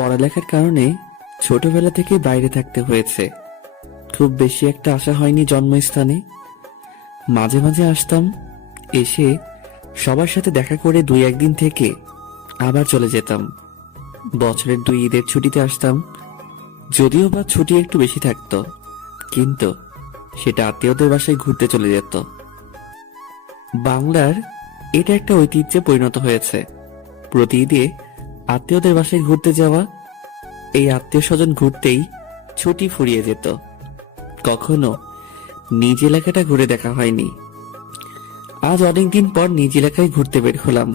পড়ালেখার কারণে ছোটবেলা থেকে বাইরে থাকতে হয়েছে। খুব বেশি একটা আসা হয়নি জন্মস্থানে। মাঝে মাঝে আসতাম, এসে সবার সাথে দেখা করে 2-1 দিন থেকে আবার চলে যেতাম। বছরের 2 ঈদের ছুটিতে আসতাম, যদিও বা ছুটি একটু বেশি থাকতো, কিন্তু সেটা আত্মীয়দের বাসায় ঘুরতে চলে যেত। বাংলার এটা একটা ঐতিহ্যে পরিণত হয়েছে, প্রতি ঈদে আত্মীয়দের বাসায় ঘুরতে যাওয়া। এই আত্মীয় স্বজন ঘুরতেই ছুটি ফুরিয়ে যেত, কখনো নিজ এলাকাটা ঘুরে দেখা হয়নি। আজ অনেকদিন পর নিজ এলাকায় ঘুরতে বের হলাম।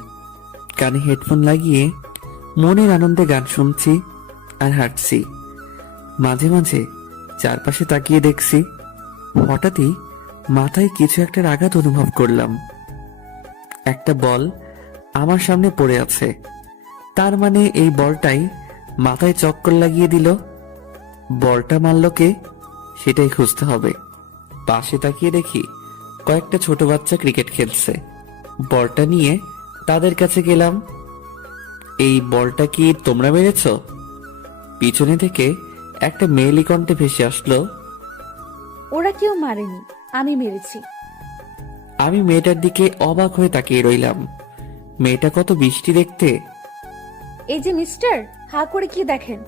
কানে হেডফোন লাগিয়ে মনের আনন্দে গান শুনছি আর হাঁটছি। মাঝে মাঝে চারপাশে তাকিয়ে দেখছি, হঠাৎই মাথায় কিছু একটার আঘাত অনুভব করলাম। একটা বল আমার সামনে পড়ে আছে, তার মানে এই বলটাই মাথায় চক্কর লাগিয়ে দিল। বলটা মারল কে, সেটাই খুঁজতে হবে। পাশে তাকিয়ে দেখি কয়েকটা ছোট বাচ্চা ক্রিকেট খেলছে। বলটা নিয়ে তাদের কাছে গেলাম। এই বলটা কি তোমরা মেরেছ? পিছনে থেকে একটা মেয়েলি কণ্ঠে ভেসে আসলো। ওরা কেউ মারেনি, আমি মেরেছি। আমি মেয়েটার দিকে অবাক হয়ে তাকিয়ে রইলাম। মেয়েটা কত বৃষ্টি দেখতে। এই যে মিস্টার, হা করে কি দেখেন?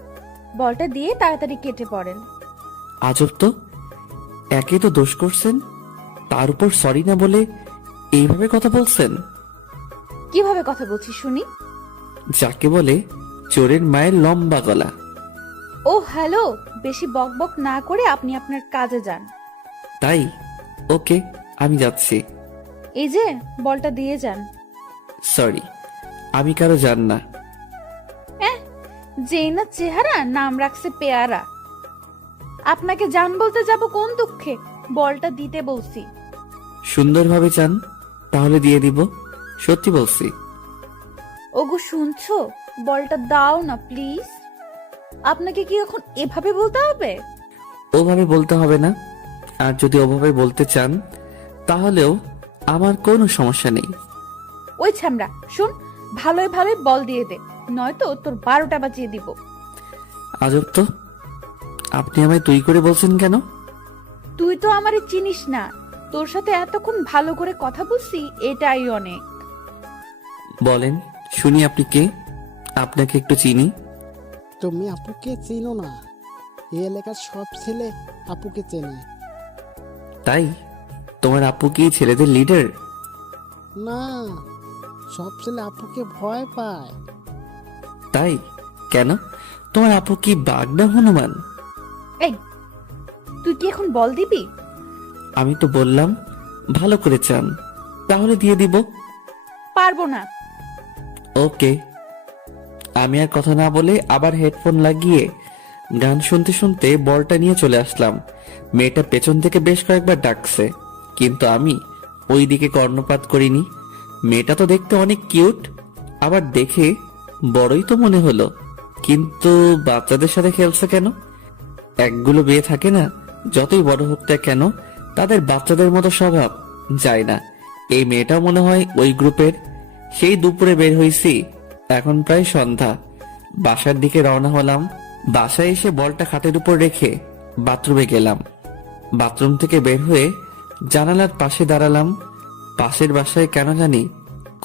বলটা দিয়ে তাড়াতাড়ি কেটে পড়েন। আজব তো, একে তো দোষ করছেন, তার উপর সরি না বলে এইভাবে কথা বলছেন। কিভাবে কথা বলছি শুনি? যাকে বলে চোরের মায়ের লম্বা গলা। ও হ্যালো, বেশি বকবক না করে আপনি আপনার কাজে যান। তাই? ওকে, আমি যাচ্ছি। এই যে বলটা দিয়ে যান। সরি, আমি কারো জান না। যেই না চেহারা, নাম রাখছে পেয়ারা। আপনাকে জান বলতে যাব কোন দুঃখে? বলটা দিতে বলছি। সুন্দরভাবে চান, তাহলে দিয়ে দিব, সত্যি বলছি। ওগো শুনছো, বলটা দাও না প্লিজ। আপনাকে কি এখন এভাবে বলতে হবে? ওভাবে বলতে হবে না, আর যদি ওভাবে বলতে চান তাহলেও আমার কোনো সমস্যা নেই। ওই ছামড়া শুন, ভালোই ভালোই বল দিয়ে দে, নয়তো তোর 12টা বাজিয়ে দিব। আজব তো, আপনি আমায় তুই করে বলছেন কেন? তুই তো আমারে চিনিস না, তোর সাথে এতক্ষণ ভালো করে কথা বলছি, এটাই অনেক। বলেন শুনি, আপনি কে? আপনাকে একটু চিনি। তুমি আপুকে চেনো না? এই এলাকার সব ছেলে আপুকে চেনে। তাই? তোমার আপু কি ছেলেদের লিডার? না, সব ছেলে আপুকে ভয় পায়। তাই? কেন? তোমার আপু কি বাঘ না হনুমান? এই, তুই কি এখন বল দিবি? আমি তো বললাম ভালো করে চান, তাহলে দিয়ে দিব। পারবো না। ওকে। আমি আর কথা না বলে আবার হেডফোন লাগিয়ে গান শুনতে শুনতে বলটা নিয়ে চলে আসলাম। মেয়েটা পেছন থেকে বেশ কয়েকবার ডাকছে, কিন্তু আমি ওই দিকে কর্ণপাত করিনি। মেয়েটা তো দেখতে অনেক কিউট, আবার দেখে বড়ই তো মনে হলো, কিন্তু বাচ্চাদের সাথে খেলছে কেন? একগুলো মেয়ে থাকে না, যতই বড় হোক না কেন তাদের বাচ্চাদের মতো স্বভাব যায় না। এই মেয়েটাও মনে হয় ওই গ্রুপের। সেই দুপুরে বের হইছি, এখন প্রায় সন্ধ্যা। বাসার দিকে রওনা হলাম। বাসায় এসে বলটা খাটের উপর রেখে বাথরুমে গেলাম। বাথরুম থেকে বের হয়ে জানালার পাশে দাঁড়ালাম। পাশের বাসায় কেন জানি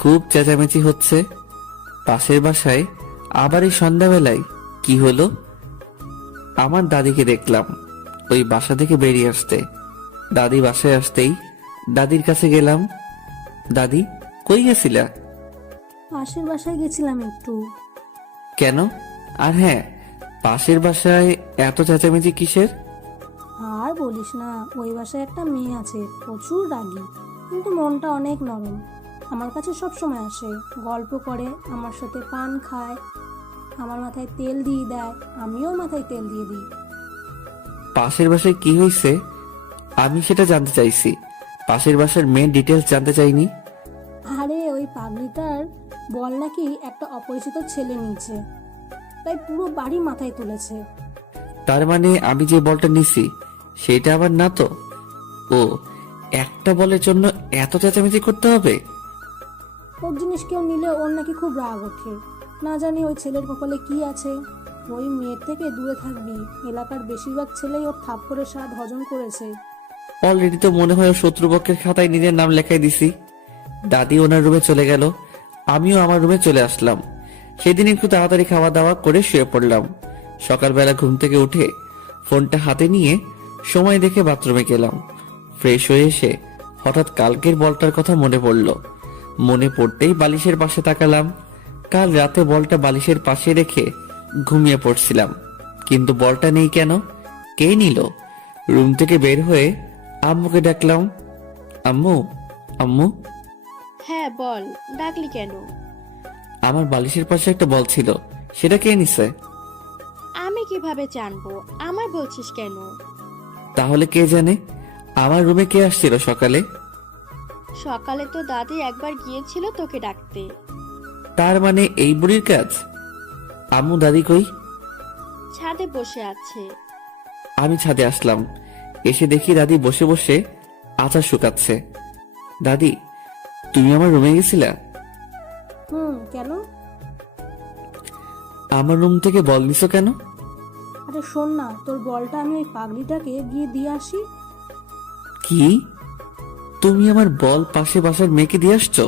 খুব চেঁচামেচি হচ্ছে। পাশের বাসায় আবার এই সন্ধ্যাবেলায় কি হলো? আমার দাদিকে দেখলাম ওই বাসা থেকে বেরিয়ে আসতে। দাদি বাসায় আসতেই দাদির কাছে গেলাম। দাদি, কই গেছিলা? পাশের বাসায় গেছিলাম একটু। কেন? আর হ্যাঁ, পাশের বাসায় এত চেঁচামেচি কিসের? আর বলিস না, ওই বাসায় একটা মেয়ে আছে, প্রচুর রাগী, কিন্তু মনটা অনেক নরম। আমার কাছে সব সময় আসে, গল্প করে, আমার সাথে পান খায়, আমার মাথায় তেল দিয়ে দেয়, আমিও মাথায় তেল দিয়ে দিই। পাশের বাসায় কি হয়েছে আমি সেটা জানতে চাইছি, পাশের বাসার মেন ডিটেলস জানতে চাইনি। আরে ওই পাগলিটার বল নাকি একটা অপরিচিত ছেলে নিয়েছে, তাই পুরো বাড়ি মাথায় তুলেছে। তার মানে আমি যে বলটা নিছি সেটা আবার না তো? ও, একটা বলের জন্য এত চেঁচামেচি করতে হবে? ওর জিনিস কেউ নিলে ওর নাকি খুব রাগ ওঠে। না জানি ওই ছেলের কপালে কি আছে। ওই মেয়ের থেকে দূরে থাকবি। এলাকার বেশিরভাগ ছেলেই ওর থাপ্পড়ের স্বাদ হজম করেছে। অলরেডি তো মনে হয় ও শত্রুপক্ষের খাতায় নিজের নাম লেখাই দিছি। দাদি ওনার রুমে চলে গেল, আমিও আমার রুমে চলে আসলাম। সেদিন একটু তাড়াতাড়ি খাওয়া দাওয়া করে শুয়ে পড়লাম। সকালবেলা ঘুম থেকে উঠে ফোনটা হাতে নিয়ে সময় দেখে বাথরুমে গেলাম। ফ্রেশ হয়ে এসে হঠাৎ কালকের বলটার কথা মনে পড়ল। মনে পড়তেই বালিশের পাশে তাকালাম। কাল রাতে বলটা বালিশের পাশে রেখে ঘুমিয়ে পড়ছিলাম, কিন্তু বলটা নেই কেন? কে নিল? রুম থেকে বের হয়ে আম্মুকে ডাকলাম, আম্মু আম্মু। হ্যাঁ বল, ডাকলি কেন? আমার বালিশের পাশে একটা বল ছিল, সেটা কে নিছে? আমি কিভাবে জানবো? আমায় বলছিস কেন? তাহলে কে জানে? আমার রুমে কে আসছিল সকালে? সকালে তো দাদি একবার গিয়েছিল তোকে ডাকতে। তার মানে এই বুড়ির কাজ? আম্মু দাদি কই? ছাদে বসে আছে। আমি ছাদে আসলাম, এসে দেখি দাদি বসে বসে আচার শুকাচ্ছে। দাদি, তুমি আমার রুমে গেছিলা? কেন? আমার রুম থেকে বল নিছো কেন? আরে শোন না, তোর বলটা আমি ওই পাগলিটাকে গিয়ে দিয়ে আসি। কি? তুমি আমার বল পাশে বাসার মেয়েকে দিয়ে আসছো?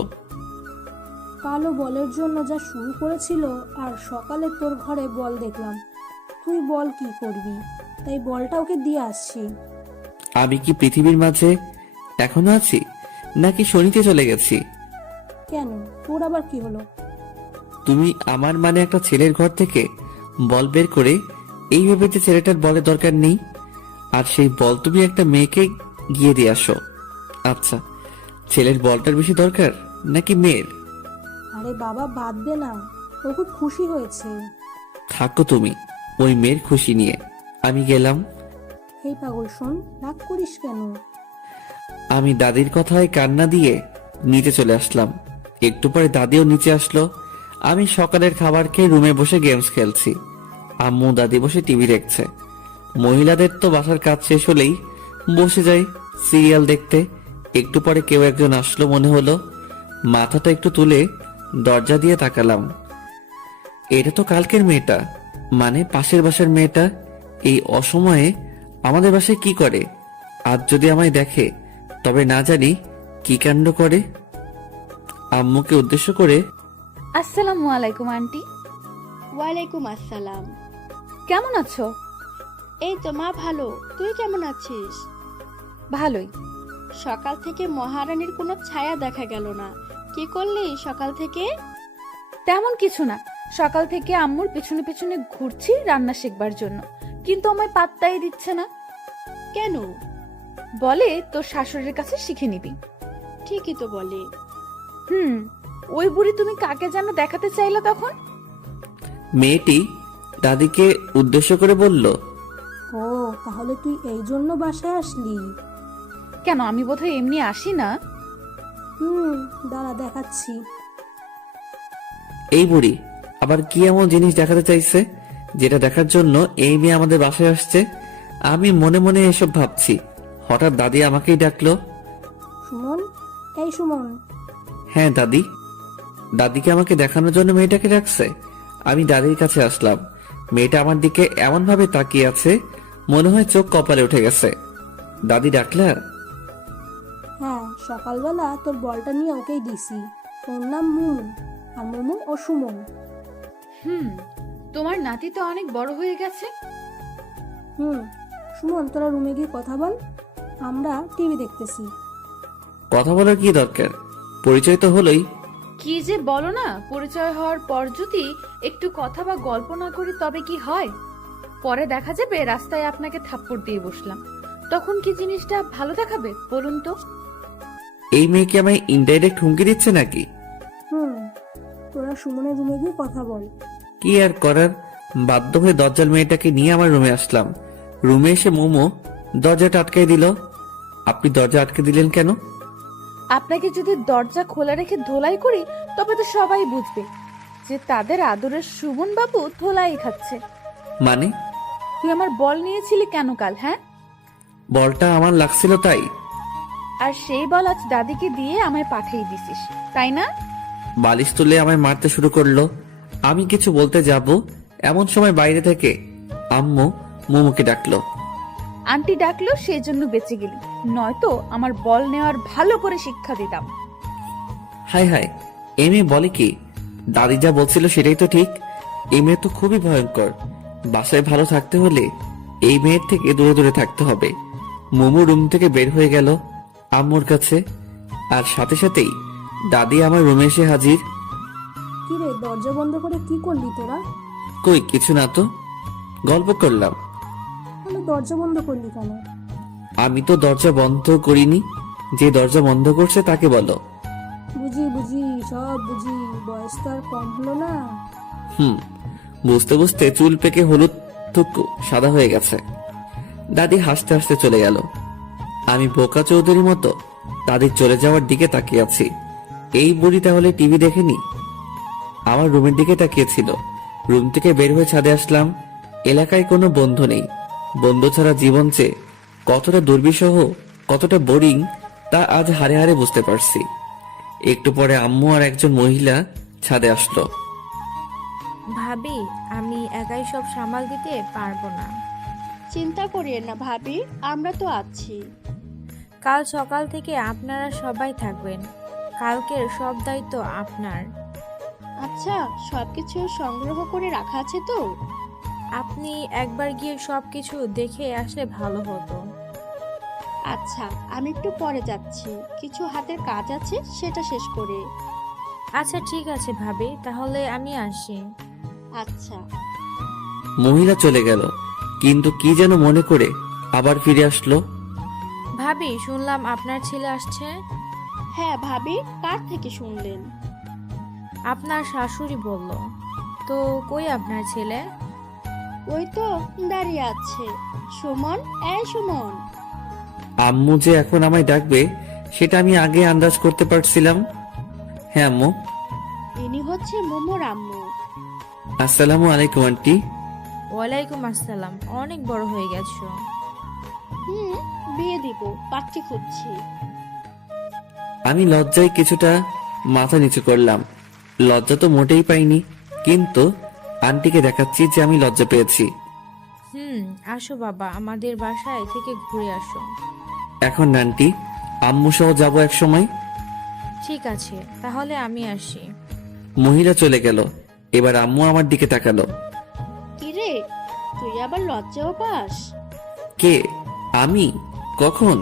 কালো বলের জন্য যা শুরু করেছিল, আর সকালে তোর ঘরে বল দেখলাম। তুই বল কি করবি, তাই বলটা ওকে দিয়ে আসছি। আমি কি পৃথিবীর মাঝে এখনো আছি, নাকি শনিতে চলে গেছি? কেন, তোর আবার কি হলো? তুমি আমার মানে একটা ছেলের ঘর থেকে বল বের করে এই ভেবে যে ছেলেটার বলের দরকার নেই, আর সেই বল তুমি একটা মেয়েকে গিয়ে দিয়ে আসো। আচ্ছা, ছেলের বলটার বেশি দরকার নাকি মেয়ের? আরে বাবা বাদ দে না, ও খুব খুশি হয়েছে। থাকো তুমি ওই মেয়ের খুশি নিয়ে, আমি গেলাম। এই পাগল শোন, রাগ করিস কেন? আমি দাদির কথায় কান্না দিয়ে নিচে চলে আসলাম। একটু পরে দাদিও নিচে আসলো। আমি সকালের খাবার খেয়ে রুমে বসে গেমস খেলছি। আম্মু দাদি বসে টিভি দেখছে। মহিলাদের তো বাসার কাজ শেষ হলেই বসে যায় সিরিয়াল দেখতে। একটু পরে কেউ একজন আসলো মনে হলো। মাথাটা একটু তুলে দরজা দিয়ে তাকালাম। এটা তো কালকের মেয়েটা, মানে পাশের বাসার মেয়েটা। এই অসময়ে আমাদের বাসায় কি করে? আজ যদি আমায় দেখে তবে না জানি কি কাণ্ড করে। আম্মুকে উদ্দেশ্য করে, আসসালামু আলাইকুম আন্টি। ওয়ালাইকুম আসসালাম। কেমন আছো? এই তো মা ভালো, তুই কেমন আছিস? ভালোই। সকাল থেকে মহারানীর কোনো ছায়া দেখা গেল না। কি করলি সকাল থেকে? তেমন কিছু না, সকাল থেকে আম্মুর পিছনে পিছনে ঘুরছি রান্না শিখবার জন্য, কিন্তু আমায় পাত্তাই দিচ্ছে না। কেন? বলে তোর শাশুড়ির কাছে শিখে নিবি। ঠিকই তো বলে। ওই বুড়ি তুমি কাকে যেন দেখাতে চাইলে তখন? মেয়েটি দাদিকে উদ্দেশ্য করে বলল, ও তাহলে তুই এই জন্য বাসায় আসলি? কেন, আমি বোধহয় এমনি আসি না। দাঁড়া দেখাচ্ছি। এই বুড়ি আবার কি এমন জিনিস দেখাতে চাইছে যেটা দেখার জন্য এই মেয়ে আমাদের বাসায় আসছে? আমি মনে মনে এসব ভাবছি, হঠাৎ দাদি আমাকেই ডাকলো। সুমন, এই সুমন। হ্যাঁ দাদি। দাদিকে আমাকে দেখানোর জন্য মেয়েটাকে ডাকছে। আমি দাদির কাছে আসলাম। মেয়েটা আমার দিকে এমন ভাবে তাকিয়ে আছে, মনে হয় চোখ কপালে উঠে গেছে। দাদি ডাকলা? হ্যাঁ, সকালবেলা তোর বলটা নিয়ে ওকেই দিছি। ওর নাম মুমু, আর মুমু ও সুমন। তোমার নাতি তো অনেক বড় হয়ে গেছে। সুমন, তোরা রুমে গিয়ে কথা বল, আমরা টিভি দেখতেছি। কথা বলার কি দরকার? পরিচয় তো হলোই। কি যে বলো না, পরিচয় হওয়ার পর যদি একটু কথা বা গল্প না করি তবে কি হয়? পরে দেখা যাবে রাস্তায় আপনাকে থাপ্পড় দিয়ে বসলাম, তখন কি জিনিসটা ভালো দেখাবে বলুন তো? এই মেয়ে কি আমায় ইনডাইরেক্ট হুমকি দিচ্ছে নাকি? তোরা সুমনের রুমে গিয়ে কথা বল। কি আর করার, বাধ্য হয়ে দরজাল মেয়েটাকে নিয়ে আমার রুমে আসলাম। রুমে এসে মোমো দরজাটা আটকে দিল। আপনি দরজা আটকে দিলেন কেন? আপনাকে যদি দরজা খোলা রেখে ধোলাই করি তবে তো সবাই বুঝবে যে তাদের আদরের সুমন বাবু ধোলাই খাচ্ছে। মানে? তুই আমার বল নিয়েছিলি কেন কাল? হ্যাঁ, বলটা আমার লাগছিল তাই। আর সেই বল আজ দাদিকে দিয়ে আমায় পাঠিয়ে দিছিস, তাই না? বালিশ তুলে আমায় মারতে শুরু করলো। আমি কিছু বলতে যাব, এমন সময় বাইরে থেকে আম্মু মোমোকে ডাকলো। আন্টি ডাকলো সেই জন্য বেঁচে গেলি, নয়তো আমার বল নেওয়ার ভালো করে শিক্ষা দিতাম। হাই হাই, এই মেয়ে বলে কি? দাদি যা বলছিল সেটাই তো ঠিক। এই মেয়ে তো খুবই ভয়ঙ্কর। বাসায় ভালো থাকতে হলে এই মেয়ের থেকে দূরে দূরে থাকতে হবে। মোমো রুম থেকে বের হয়ে গেল আম্মুর কাছে, আর সাথে সাথেই দাদি আমার রুমে এসে হাজির। কি রে, দরজা বন্ধ করে কি করলি তোরা? কই কিছু না তো, গল্প করলাম। তাহলে দরজা বন্ধ করলি কেন? আমি তো দরজা বন্ধ করিনি, যে দরজা বন্ধ করছে তাকে বলো। বুঝি বুঝি, সব বুঝি, বয়স তো আর কম হলো না। বুঝতে বুঝতে চুল পেকে হলুদ থুকু সাদা হয়ে গেছে। দাদি হাসতে হাসতে চলে গেল। আমি বোকা চৌধুরীর মতো দাদির চলে যাওয়ার দিকে তাকিয়ে আছি। এই বুড়ি তাহলে টিভি দেখেনি? আমার রুমের দিকে তাকিয়েছিল। রুম থেকে বের হয়ে ছাদে আসলাম। এলাকায় কোনো বন্ধু নেই। বন্ধু ছাড়া জীবন যে কতটা দুর্বিষহ, কতটা বোরিং, তা আজ হারে হারে বুঝতে পারছি। একটু পরে আম্মু আর একজন মহিলা ছাদে আসলো। ভাবি, আমি একাই সব সামাল দিতে পারবো না। চিন্তা করিয়েন না ভাবি, আমরা তো আছি। কাল সকাল থেকে আপনারা সবাই থাকবেন। কালকের সব দায়িত্ব আপনার। আচ্ছা, সবকিছু সংগ্রহ করে রাখা আছে তো? আপনি একবার গিয়ে সবকিছু দেখে আসলে ভালো হতো। আচ্ছা, আমি একটু পরে যাচ্ছি, কিছু হাতের কাজ আছে, সেটা শেষ করে। আচ্ছা ঠিক আছে ভাবি, তাহলে আমি আসি। আচ্ছা। মহিলা চলে গেল, কিন্তু কি যেন মনে করে আবার ফিরে আসলো। ভাবি, শুনলাম আপনার ছেলে আসছে। হ্যাঁ ভাবি, কার থেকে শুনলেন? আপনার শাশুড়ি বলল। তো কই আপনার ছেলে? ওই তো দাঁড়িয়ে আছে। সুমন, এই সুমন। আম্মু যে এখন আমায় ডাকবে সেটা আমি আগে আন্দাজ করতে পারছিলাম। হ্যাঁ আম্মু। ইনি হচ্ছে মোমোর আম্মু। আসসালামু আলাইকুম আন্টি। ওয়ালাইকুম আসসালাম, অনেক বড় হয়ে গেছো। বিয়ে দিব, পাত্রী খুঁজছি। আমি লজ্জায় কিছুটা মাথা নিচু করলাম। লজ্জা তো মোটেই পাইনি, কিন্তু আন্টিকে দেখাচ্ছি যে আমি লজ্জা পেয়েছি। আসো বাবা, আমাদের বাসায় থেকে ঘুরে আসো। এখন না আন্টি, আম্মু সহ যাবো এক সময়। ঠিক আছে, তাহলে আমি আসি। মহিলা চলে গেল। এবার আম্মু আমার দিকে তাকালো। কিরে, তুই আবার লজ্জাও পাস? কে? আমি? কখন?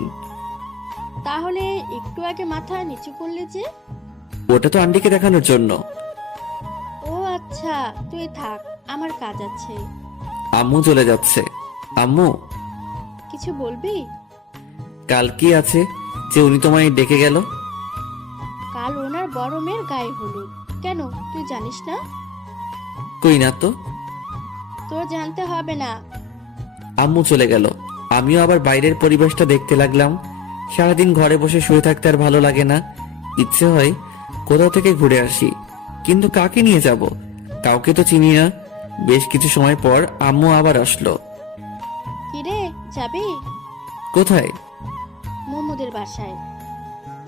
তাহলে একটু আগে মাথা নিচু করলে যে? ওটা তো আন্টিকে দেখানোর জন্য। ও আচ্ছা, তুই থাক, আমার কাজ আছে। আম্মু চলে যাচ্ছে। আম্মু, কিছু বলবি? কাল কি আছে যে উনি তোমায় ডেকে গেল? কাল ওনার বড় মেয়ের গায়ে হলুদ। কেন, তুই জানিস না? কই না তো। তোর জানতে হবে না। আম্মু চলে গেল। আমিও আবার বাইরের পরিবেশটা দেখতে লাগলাম। সারাদিন ঘরে বসে শুয়ে থাকতে আর ভালো লাগে না। ইচ্ছে হয় কোথাও থেকে ঘুরে আসি, কিন্তু কাকে নিয়ে যাব? কাউকে তো চিনি না। বেশ কিছু সময় পর আম্মু আবার আসলো। কিরে, যাবি? কোথায়? মোমোদের বাসায়।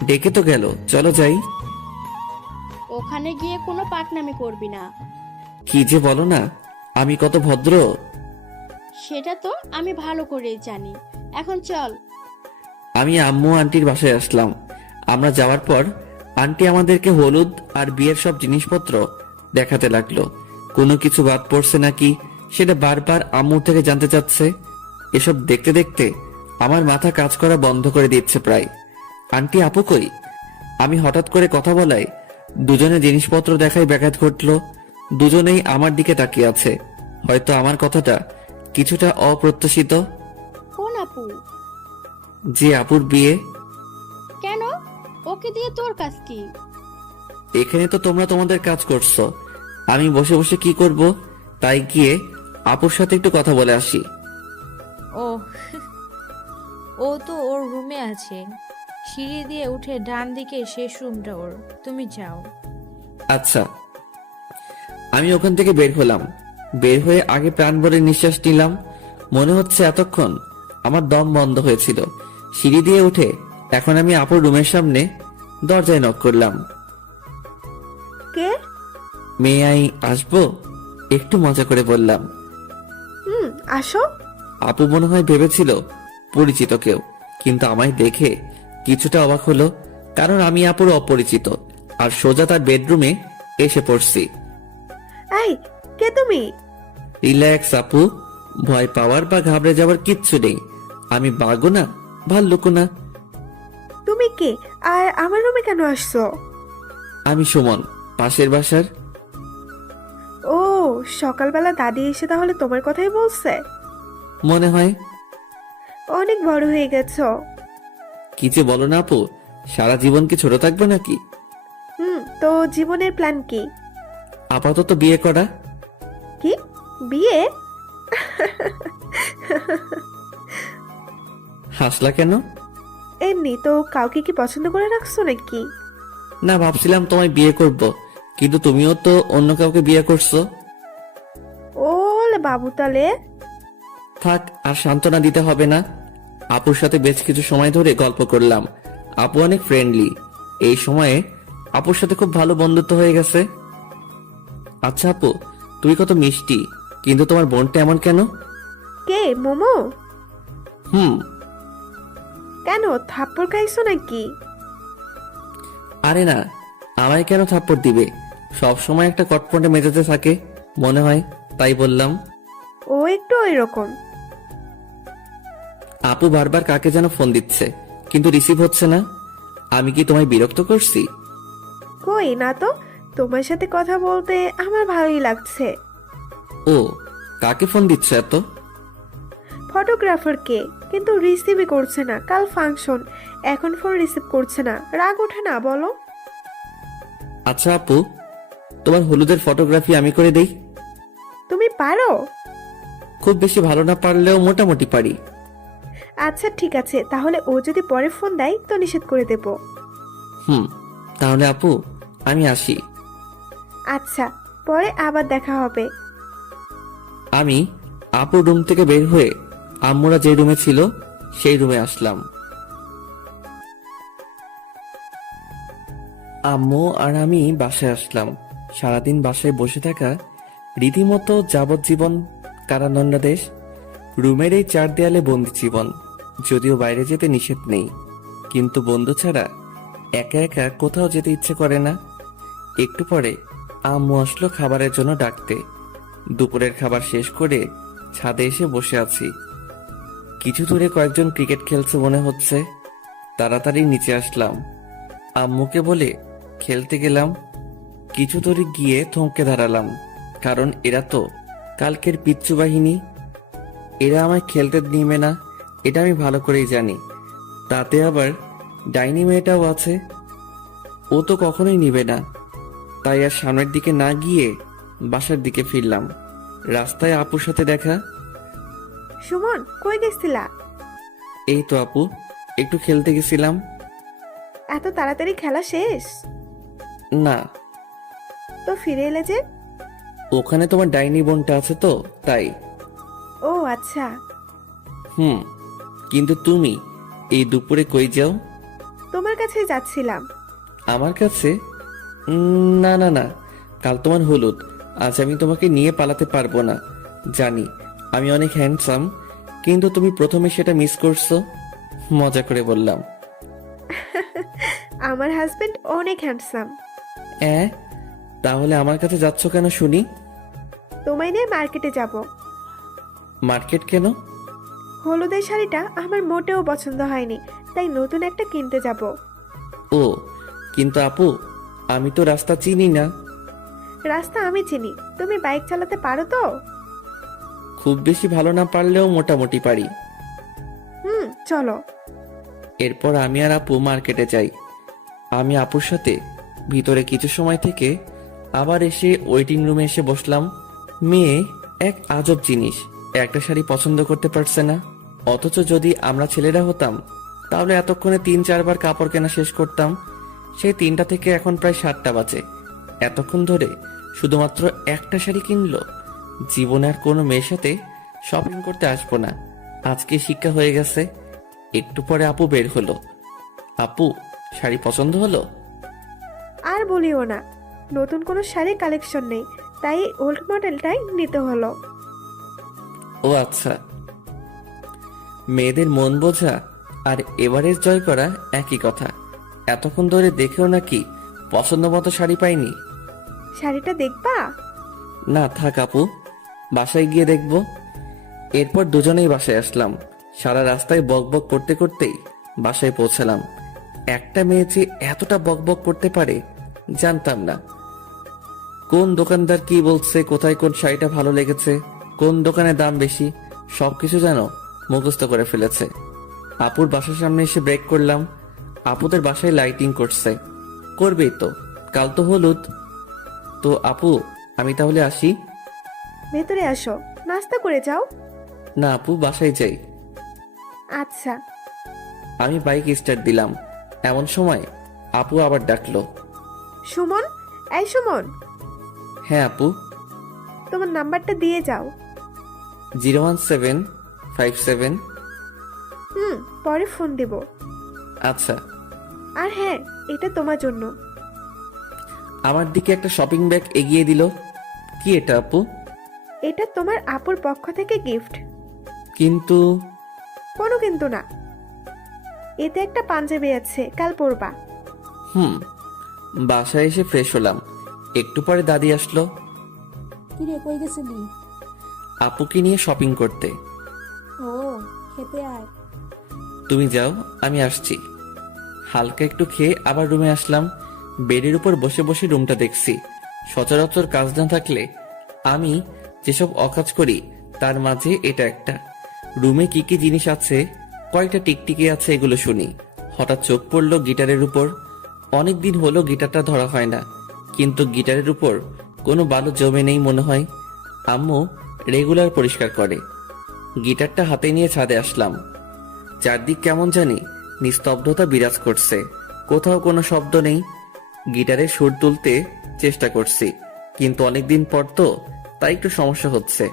ডেকে তো গেল, চলো যাই। ওখানে গিয়ে কোনো পাকনামি করবি না। কি যে বলো না, আমি কত ভদ্র। সেটা তো আমি ভালো করেই জানি। এখন চল। আমি আম্মু আন্টির বাসায় আসলাম। আমরা যাওয়ার পর আন্টি আমাদেরকে হলুদ আর বিয়ের সব জিনিসপত্র দেখাতে লাগলো। কোনো কিছু বাদ পড়ছে নাকি সেটা বারবার আম্মুর থেকে জানতে চাচ্ছে। এসব দেখতে দেখতে আমার মাথা কাজ করা বন্ধ করে দিচ্ছে প্রায়। আন্টি আপু কই? আমি হঠাৎ করে কথা বলায় দুজনে জিনিসপত্র দেখায় ব্যাঘাত ঘটলো। দুজনেই আমার দিকে তাকিয়ে আছে। হয়তো আমার কথাটা কিছুটা অপ্রত্যাশিত। কোন আপু? যে আপুর বিয়ে। কেন, ওকে দিয়ে তোর কাজ কি? এখানে তো তোমরা তোমাদের কাজ করছো, আমি বসে বসে কি করব? তাই গিয়ে আপুর সাথে একটু কথা বলে আসি। ও ও তো ওর রুমে আছে। সিঁড়ি দিয়ে উঠে ডান দিকে শেষ রুমটা ওর, তুমি যাও। আচ্ছা। আমি ওখান থেকে বের হলাম। বের হয়ে আগে প্রাণ ভরে নিঃশ্বাস নিলাম। মনে হচ্ছে এতক্ষণ আমার দম বন্ধ হয়েছিল। সিঁড়ি দিয়ে উঠে এখন আমি আপুর রুমের সামনে দরজায় নক করলাম। কে? মে আই আসবো? একটু মজা করে বললাম। আসো। আপু মনে হয় ভেবেছিল পরিচিত কেউ, কিন্তু আমায় দেখে কিছুটা অবাক হলো, কারণ আমি আপুর অপরিচিত আর সোজা তার বেডরুমে এসে পড়ছি। এই, কে তুমি? রিল্যাক্স আপু, ভয় পাওয়ার বা ঘাবড়ে যাওয়ার কিচ্ছু নেই। আমি বাঘও না, ভাল্লুকও না। তুমি কে আর আমার রুমে কেন আসছো? আমি সুমন, পাশের বাসার। ও, সকালবেলা দাদি এসে তাহলে তোমার কথাই বলছে? মনে হয়। অনেক বড় হয়ে গেছো। কি যে বলো না আপু, সারা জীবন কি ছোট থাকবে নাকি? তো জীবনের প্ল্যান কি? আপাতত বিয়ে করা। কি, বিয়ে? হাসলা কেন? এমনি তো। কাউকে কি পছন্দ করে রাখছো নাকি? না, ভাবছিলাম তোমায় বিয়ে করব, কিন্তু তুমিও তো অন্য কাউকে বিয়ে করছো। ওলে বাবু, তালে থাক, আর সান্ত্বনা দিতে হবে না। আপুর সাথে বেশ কিছু সময় ধরে গল্প করলাম। আপু অনেক ফ্রেন্ডলি। এই সময়ে আপুর সাথে খুব ভালো বন্ধুত্ব হয়ে গেছে। আচ্ছা আপু, তুমি কত মিষ্টি, কিন্তু তোমার বোনটা এমন কেন? কে, মোমো? হুম। কেন, থাপ্পড় খাইছো নাকি? আরে না, আমায় কেন থাপ্পড় দিবে? সব সময় একটা কটপটে মেজাজে থাকে মনে হয়, তাই বললাম। ও একটু ওইরকম। আপু বারবার কাকে যেন ফোন দিচ্ছে, কিন্তু রিসিভ হচ্ছে না। আমি কি তোমায় বিরক্ত করছি? কই না তো, তোমার সাথে কথা বলতে আমার ভালোই লাগছে। ও, কাকে ফোন দিচ্ছ এত? ফটোগ্রাফারকে, কিন্তু রিসিভই করছে না। কাল ফাংশন, এখন ফোন রিসিভ করছে না। রাগ ওঠে না বলো? আচ্ছা আপু, তোমার হলুদের ফটোগ্রাফি আমি করে দেই। তুমি পারো? খুব বেশি ভালো না পারলেও মোটামুটি পারি। আচ্ছা ঠিক আছে, তাহলে ও যদি পরে ফোন দেয় তো নিষেধ করে দেব। তাহলে আপু আমি আসি। আচ্ছা, পরে আবার দেখা হবে। আমি আপুর রুম থেকে বের হয়ে আম্মুরা যে রুমে ছিল সেই রুমে আসলাম। আম্মু আর আমি বাসায় আসলাম। সারাদিন বাসায় বসে থাকা রীতিমতো যাবজ্জীবন কারাদণ্ডাদেশ। রুমের এই 4 দেয়ালে বন্দি জীবন। যদিও বাইরে যেতে নিষেধ নেই, কিন্তু বন্ধু ছাড়া একা একা কোথাও যেতে ইচ্ছে করে না। একটু পরে আম্মু আসলো খাবারের জন্য ডাকতে। দুপুরের খাবার শেষ করে ছাদে এসে বসে আছি। কিছু দূরে কয়েকজন ক্রিকেট খেলছে মনে হচ্ছে। তাড়াতাড়ি নিচে আসলাম। আম্মুকে বলে খেলতে গেলাম। কিছু দূরে গিয়ে থমকে দাঁড়ালাম, কারণ এরা তো কালকের পিচ্চু বাহিনী। এরা আমায় খেলতে নিবে না, এটা আমি ভালো করেই জানি। তাতে আবার ডাইনি মেয়েটাও আছে, ও তো কখনোই নিবে না। তাই আর সামনের দিকে না গিয়ে বাসার দিকে ফিরলাম। রাস্তায় আপুর সাথে দেখা। সুমন, কই গেছিলা? এই তো আপু, একটু খেলতে গেছিলাম। এত তাড়াতাড়ি খেলা শেষ? না, তো ফিরে এলে যে? ওখানে তোমার ডাইনি বোনটা আছে তো, তাই। ও আচ্ছা। কিন্তু তুমি এই দুপুরে কই যাও? তোমার কাছে যাচ্ছিলাম। আমার কাছে? না না না, কাল তোমার হলুদ, আজ আমি তোমাকে নিয়ে পালাতে পারবো না। জানি আমি অনেক হ্যান্ডসাম, কিন্তু তুমি প্রথমে সেটা মিস করছো। মজা করে বললাম। আমার হাজবেন্ড অনেক হ্যান্ডসাম। তাহলে আমার কাছে যাচ্ছ কেন শুনি? তোমায় নিয়ে মার্কেটে যাব। মার্কেট কেন? হলুদের শাড়িটা আমার মোটেও পছন্দ হয়নি, তাই নতুন একটা কিনতে যাব। ও, কিন্তু আপু আমি তো রাস্তা চিনি না। রাস্তা আমি চিনি। তুমি বাইক চালাতে পারো তো? খুব বেশি ভালো না পারলেও মোটামুটি পারি। চলো। এরপর আমি আর আপু মার্কেটে যাই। আমি আপুর সাথে ভিতরে কিছু সময় থেকে আবার এসে ওয়েটিং রুমে এসে বসলাম। মেয়ে এক আজব জিনিস, একটা শাড়ি পছন্দ করতে পারছে না। অথচ যদি আমরা ছেলেরা হতাম তাহলে এতক্ষণে 3-4 বার কাপড় কেনা শেষ করতাম। সেই 3টা থেকে এখন প্রায় 7টা বাজে, এতক্ষণ ধরে শুধুমাত্র একটা শাড়ি কিনলো। জীবনে আর কোনো মেয়ের সাথে শপিং করতে আসবো না, আজকে শিক্ষা হয়ে গেছে। একটু পরে আপু বের হলো। আপু, শাড়ি পছন্দ হলো? আর বলিও না, নতুন কোনো শাড়ির কালেকশন নেই, তাই ওল্ড মডেলটাই নিতে হলো। ও আচ্ছা, মেয়েদের মন বোঝা আর এভারেজ জয় করা একই কথা। এতক্ষণ ধরে দেখেও নাকি পছন্দ মতো শাড়ি পাইনি? শাড়িটা দেখবা? না থাক আপু, বাসায় গিয়ে দেখবো। এরপর দুজনেই বাসায় আসলাম। সারা রাস্তায় বকবক করতে করতেই বাসায় পৌঁছালাম। একটা মেয়ে যে এতটা বকবক করতে পারে জানতাম না। কোন দোকানদার কি বলছে, কোথায় কোন শাড়িটা ভালো লেগেছে, কোন দোকানে দাম বেশি, সবকিছু যেন মুখস্থ করে ফেলেছে। আপুর বাসার সামনে এসে ব্রেক করলাম। আপুদের বাসায় লাইটিং করছে, করবেই তো, কাল তো হলুদ। তো আপু, আমি তাহলে আসি? ভেতরে আসো, নাস্তা করে যাও। না আপু, বাসায় যাই। আচ্ছা। আমি বাইক স্টার্ট দিলাম, এমন সময় আপু আবার ডাকলো। সুমন, এই সুমন, হ্যাঁ আপু। তোমার নাম্বারটা দিয়ে যাও। 01757। পরে ফোন দেব। আচ্ছা। আর হ্যাঁ, এটা তোমার জন্য। আমার দিকে একটা শপিং ব্যাগ এগিয়ে দিল। কি এটা আপু? এটা তোমার আপুর পক্ষ থেকে গিফট। কিন্তু কোনো কিন্তু না, এতে একটা পাঞ্জাবি আছে, কাল পরবা। বাসায় এসে ফ্রেশ হলাম। একটু পরে দাদি আসলো। কিরে, কই গেছিলি? আপুকে নিয়ে শপিং করতে। ও, খেতে আয়। তুমি যাও, আমি আসছি। হালকা একটু খেয়ে আবার রুমে আসলাম। বেডের উপর বসে বসে রুমটা দেখছি। সচরাচর কাজ না থাকলে আমি যেসব অকাজ করি তার মাঝে এটা একটা। রুমে কি কি জিনিস আছে, কয়টা টিকটিকি আছে, এগুলো শুনি। হঠাৎ চোখ পড়লো গিটারের উপর। অনেকদিন হলো গিটারটা ধরা হয় না, কিন্তু গিটারের উপর কোনো বালু জমে নেই মনে হয়। আম্মু রেগুলার পরিষ্কার করে। গিটারটা হাতে নিয়ে ছাদে আসলাম। চারদিক কেমন জানি নিস্তব্ধতা বিরাজ করছে, কোথাও কোনো শব্দ নেই। গিটারে সুর তুলতে চেষ্টা করছি, কিন্তু অনেকদিন পর তো, তাই একটু সমস্যা হচ্ছে।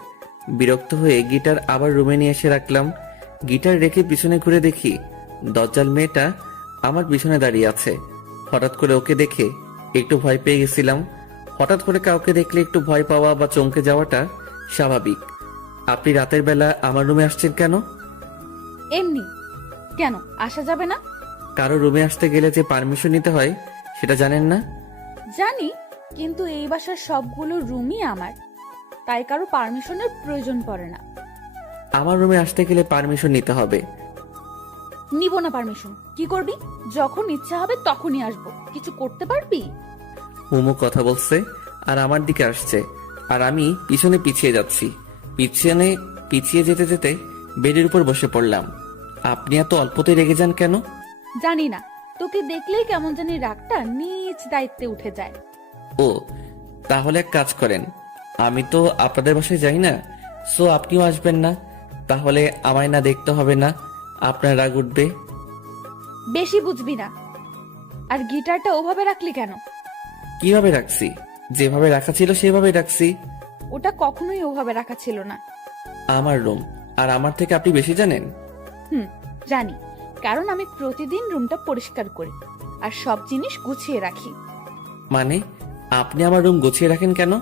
বিরক্ত হয়ে গিটার আবার রুমে নিয়ে এসে রাখলাম। গিটার রেখে পিছনে ঘুরে দেখি দজ্জাল মেয়েটা আমার পিছনে দাঁড়িয়ে আছে। হঠাৎ করে ওকে দেখে একটু ভয় পেয়ে গেছিলাম। হঠাৎ করে কাউকে দেখলে একটু ভয় পাওয়া বা চমকে যাওয়াটা স্বাভাবিক। আপনি রাতের বেলা আমার রুমে আসছেন কেন? এমনি। কেন আসা যাবে না? কারো রুমে আসতে গেলে যে পারমিশন নিতে হয় সেটা জানেন না? জানি, কিন্তু এই বাসার সবগুলো রুমই আমার, তাই কারো পারমিশনের প্রয়োজন পড়ে না। আমার রুমে আসতে গেলে পারমিশন নিতে হবে। নিব না পারমিশন। কি করবি? যখন ইচ্ছা হবে তখনই আসবো। কিছু করতে পারবি? মোমো কথা বলছে আর আমার দিকে আসছে, আর আমি পিছনে পিছিয়ে যাচ্ছি। পিছিয়ে যেতে যেতে বেডের উপর বসে পড়লাম। আপনি এত অল্পতে রেগে যান কেন? জানি না, তোকে দেখলেই কেমন জানি রাগটা নিজ দায়িত্বে উঠে যায়। ও, তাহলে এক কাজ করেন, আমি তো আপনাদের বাসায় যাই না, সো আপনিও আসবেন না। তাহলে আমায় না দেখতে হবে না, আপনার রাগ উঠবে। বেশি বুঝবি না। আর গিটারটা ওভাবে রাখলি কেন? কিভাবে রাখছি? যেভাবে রাখা ছিল সেভাবে রাখছি। ওটা কখনোই ওভাবে রাখা ছিল না। আমার রুম, আর আমার থেকে আপনি বেশি জানেন? জানি, কারণ আমি প্রতিদিন রুমটা পরিষ্কার করি আর সব জিনিস গুছিয়ে রাখি। মানে আপনি আমার রুম গুছিয়ে রাখেন কেন?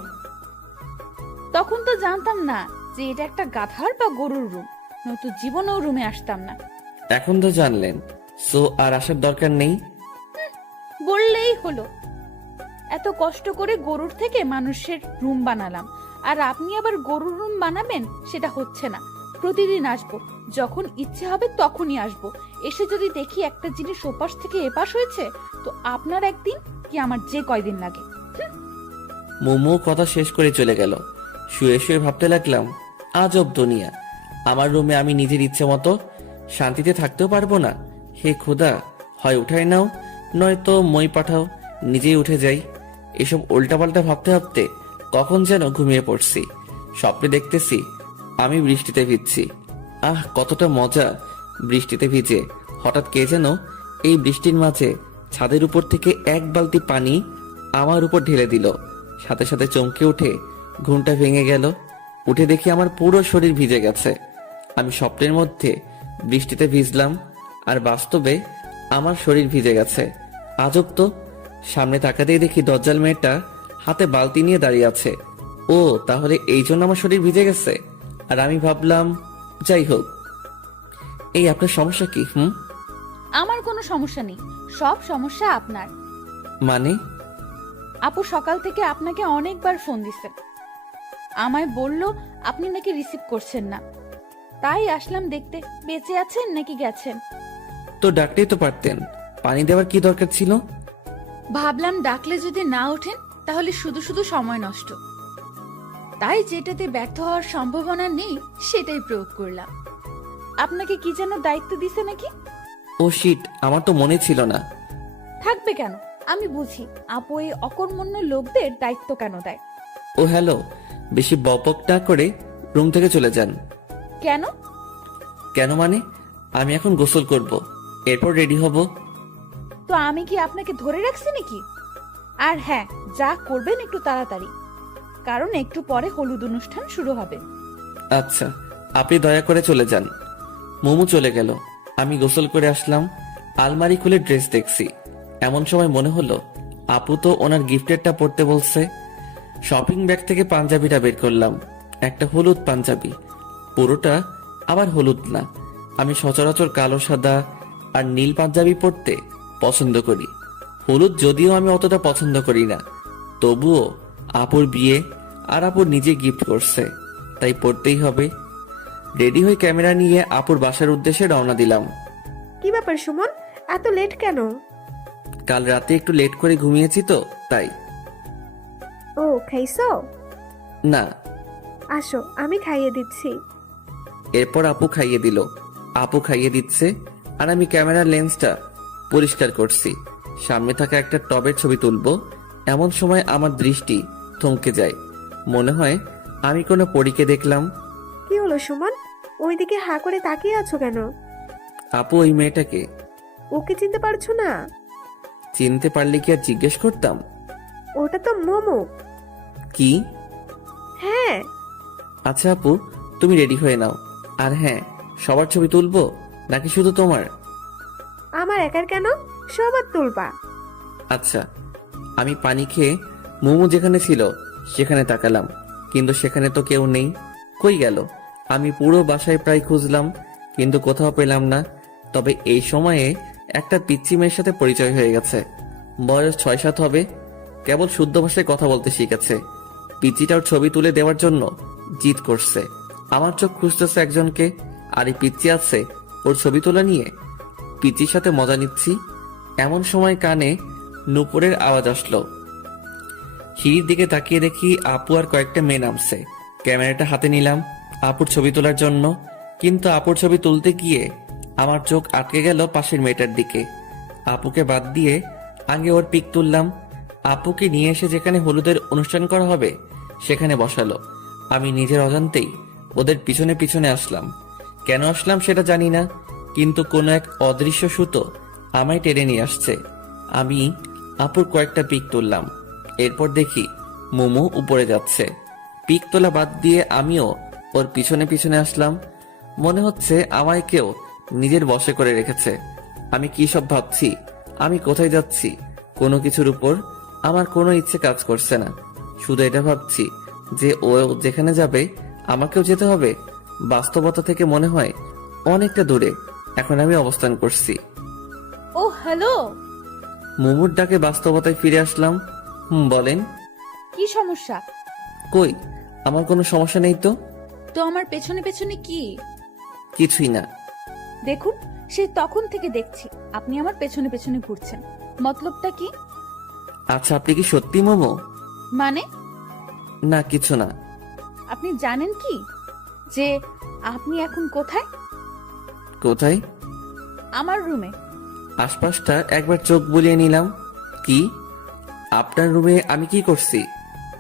তখন তো জানতাম না যে এটা একটা গাধার বা গরুর রুম, নয়তো জীবনেও রুমে আসতাম না। এখন তো জানলেন, সো আর আসার দরকার নেই। বললেই হলো। এত কষ্ট করে গরুর থেকে মানুষের রুম বানালাম, আর আপনি আবার গরুর রুম বানাবেন? সেটা হচ্ছে না। প্রতিদিন আসবো, যখন ইচ্ছে হবে তখনই আসবো। এসে যদি দেখি একটা জিনিস ওপাশ থেকে এপাশ হয়েছে, তো আপনার একদিন কি আমার যে কয়দিন লাগে। মোমো কথা শেষ করে চলে গেল। শুয়ে শুয়ে ভাবতে লাগলাম, আজব দুনিয়া। আমার রুমে আমি নিজের ইচ্ছে মতো শান্তিতে থাকতেও পারবো না। হে খোদা, হয় উঠাই নাও, নয়তো মই পাঠাও, নিজেই উঠে যাই। এসব উল্টাপাল্টা ভাবতে ভাবতে কখন যেন ঘুমিয়ে পড়ছি। স্বপ্নে দেখতেছি আমি বৃষ্টিতে ভিজছি। কতটা মজা বৃষ্টিতে ভিজে। হঠাৎ কে যেন এই বৃষ্টির মাঝে ছাদের উপর থেকে এক বালতি পানি আমার উপর ঢেলে দিল। সাথে সাথে চমকে উঠে ঘুমটা ভেঙে গেল। উঠে দেখি আমার পুরো শরীর ভিজে গেছে। আমি স্বপ্নের মধ্যে বৃষ্টিতে ভিজলাম, আর বাস্তবে আমার শরীর ভিজে গেছে। আজব তো। সামনে তাকাতেই দেখি দজ্জাল মেয়েটা হাতে বালতি নিয়ে দাঁড়িয়ে আছে। ও তাহলে এই জন্য আমার শরীর ভিজে গেছে। আর আমি ভাবলাম, যাই হোক। এই আপনার সমস্যা কি? আমার কোনো সমস্যা নেই, সব সমস্যা আপনার। মানে? আপু সকাল থেকে আপনাকে অনেকবার ফোন দিছে, আমায় বলল আপনি নাকি রিসিভ করছেন না, তাই আসলাম দেখতে বেঁচে আছেন নাকি গেছেন। তো ডাকতেই তো পারতেন, পানি দেওয়ার কি দরকার ছিল? ভাবলাম ডাকলে যদি না ওঠেন তাহলে শুধু শুধু সময় নষ্ট, তাই যেটাতে ব্যর্থ হওয়ার সম্ভাবনা নেই সেটাই প্রয়োগ করলাম। আপনাকে কি যেন দায়িত্ব দিছে নাকি? ও শিট, আমার তো মনে ছিল না। থাকবে কেন, আমি বুঝি আপু এই অকর্মণ্য লোকদের দায়িত্ব কেন দেয়। ও হ্যালো, বেশি বকবক না করে রুম থেকে চলে যান। কেন? কেন মানে, আমি এখন গোসল করব, এরপর রেডি হব। তো আমি কি আপনাকে ধরে রাখছি নাকি? আর হ্যাঁ, যা করবেন একটু তাড়াতাড়ি, কারণ একটু পরে হলুদ অনুষ্ঠান শুরু হবে। আচ্ছা, আপনি দয়া করে চলে যান। মোমো চলে গেল, আমি গোসল করে আসলাম। আলমারি খুলে ড্রেস দেখছি, এমন সময় মনে হলো আপু তো ওনার গিফটেরটা পরতে বলছে। শপিং ব্যাগ থেকে পাঞ্জাবিটা বের করলাম, একটা হলুদ পাঞ্জাবি, পুরোটা আবার হলুদ না। আমি সচরাচর কালো, সাদা আর নীল পাঞ্জাবি পরতে পছন্দ করি। হলুদ যদিও আমি অতটা পছন্দ করি না, তবুও আপুর বিয়ে আর আপুর নিজে গিফট করছে, তাই পরতেই হবে। রেডি হয়ে ক্যামেরা নিয়ে আপুর বাসার উদ্দেশ্যে রওনা দিলাম। কি ব্যাপার সুমন, এত লেট কেন? কাল রাতে একটু লেট করে ঘুমিয়েছি তো তাই। ও খাইছো? না। আসো আমি খাইয়ে দিচ্ছি। এরপর আপু খাইয়ে দিল। আপু খাইয়ে দিচ্ছে আর আমি ক্যামেরার লেন্সটা পরিষ্কার করছি, সামনে থাকা একটা টবের ছবি তুলবো। এমন সময় আমার দৃষ্টি থমকে যায়, মনে হয় আমি কোনো পরীকে দেখলাম। কি হলো সুমন, ওইদিকে হা করে তাকিয়ে আছো কেন? আপু ওই মেয়েটাকে ওকে চিনতে পারছো না? চিনতে পারলে কি আর জিজ্ঞেস করতাম? ওটা তো মোমো। কি? হ্যাঁ। আচ্ছা আপু, তুমি রেডি হয়ে নাও। আর হ্যাঁ, সবার ছবি তুলবো নাকি শুধু তোমার? আমার একার কেন, সবার তুলবা। আচ্ছা। আমি পানি খেয়ে মোমো যেখানে ছিল সেখানে তাকালাম, কিন্তু সেখানে তো কেউ নেই। কই গেল? আমি পুরো বাসায় প্রায় খুঁজলাম, কিন্তু কোথাও পেলাম না। তবে এই সময়ে একটা পিচ্চি মেয়ের সাথে পরিচয় হয়ে গেছে। বয়স 6-7 হবে, কেবল শুদ্ধ ভাষায় কথা বলতে শিখেছে। পিচ্চিটার ছবি তুলে দেওয়ার জন্য জিদ করছে। আমার চোখ খুঁজতেছে একজনকে, আর এই পিচ্চি আছে ওর ছবি তোলা নিয়ে। পিচ্চির সাথে মজা নিচ্ছি, এমন সময় কানে নুপুরের আওয়াজ আসলো। সিঁড়ির দিকে তাকিয়ে দেখি আপু আর কয়েকটা মেয়ে নামছে। ক্যামেরাটা হাতে নিলাম আপুর ছবি তোলার জন্য, কিন্তু আপুর ছবি তুলতে গিয়ে আমার চোখ আটকে গেল পাশের মেয়েটার দিকে। আপুকে বাদ দিয়ে আগে ওর পিক তুললাম। আপুকে নিয়ে এসে যেখানে হলুদের অনুষ্ঠান করা হবে সেখানে বসালো। আমি নিজের অজান্তেই ওদের পিছনে পিছনে আসলাম। কেন আসলাম সেটা জানি না, কিন্তু কোনো এক অদৃশ্য সুতো আমায় টেনে নিয়ে আসছে। আমি আপুর কয়েকটা পিক তুললাম, এরপর দেখি মোমো উপরে যাচ্ছে। পিক তোলা বাদ দিয়ে আমিও ওর পিছনে পিছনে আসলাম। মনে হচ্ছে আমায় কেউ নিজের বশে করে রেখেছে। আমি কি সব ভাবছি, আমি কোথায় যাচ্ছি, কোনো কিছুর উপর আমার কোনো ইচ্ছে কাজ করছে না। শুধু এটা ভাবছি যে ও যেখানে যাবে আমাকেও যেতে হবে। বাস্তবতা থেকে মনে হয় অনেকটা দূরে এখন আমি অবস্থান করছি। ও হ্যালো। মোমোর ডাকে বাস্তবতায় ফিরে আসলাম। বলেন। কি সমস্যা? কই, আমার কোনো সমস্যা নেই তো। তো আমার পেছনে পেছনে কি? কিছুই না। দেখুন, সে তখন থেকে দেখছি আপনি আমার পেছনে পেছনে ঘুরছেন, মতলবটা কি? আচ্ছা, আপনি কি সত্যি মোমো? মানে? না কিছু না। আপনি জানেন কি যে আপনি এখন কোথায়? কোথায়? আমার রুমে। আশপাশটা একবার চোখ বুলিয়ে নিলাম। কি? আপনার রুমে আমি কি করছি?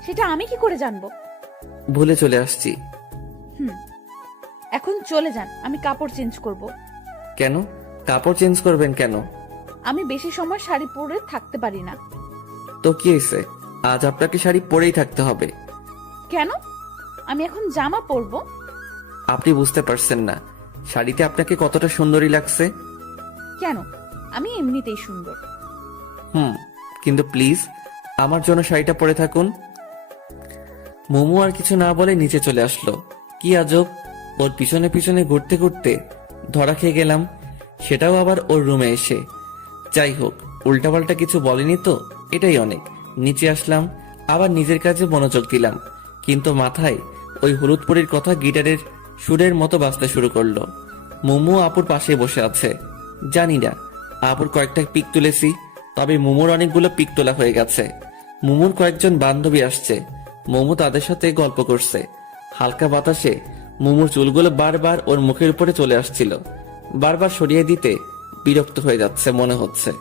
সেটা আমি কি করে জানবো? ভুলে চলে আসছি। এখন চলে যান, আমি কাপড় চেঞ্জ করব। কেন? কাপড় চেঞ্জ করবেন কেন? আমি বেশি সময় শাড়ি পরে থাকতে পারি না। তো কি হয়েছে, আজ আপনাকে শাড়ি পরেই থাকতে হবে? কেন? আমি এখন জামা পরবো। আপনি বুঝতে পারছেন না শাড়িতে আপনাকে কতটা সুন্দরী লাগছে। কেন? আমি এমনিতেই সুন্দর। কিন্তু প্লিজ আমার জন্য শাড়িটা পরে থাকুন। মোমো আর কিছু না বলে নিচে চলে আসলো। কি আজব, ওর পিছনে পিছনে ঘুরতে ঘুরতে ধরা খেয়ে গেলাম, সেটাও আবার ওর রুমে এসে। যাই হোক, উল্টাপাল্টা কিছু বলেনি তো, এটাই অনেক। নিচে আসলাম, আবার নিজের কাজে মনোযোগ দিলাম, কিন্তু মাথায় ওই হলুদ পরীর কথা গিটারের সুরের মতো বাজতে শুরু করলো। মোমো আপুর পাশে বসে আছে। জানি না, আপুর কয়েকটা পিক তুলেছি, তবে মোমোর অনেকগুলো পিক তোলা হয়ে গেছে। মোমোর কয়েকজন বান্ধবী আসছে, মোমো তাদের সাথে গল্প করছে। হালকা বাতাসে মোমোর চুলগুলো বারবার ওর মুখের উপরে চলে আসছিল। বারবার সরিয়ে দিতে বিরক্ত হয়ে যাচ্ছে মনে হচ্ছে।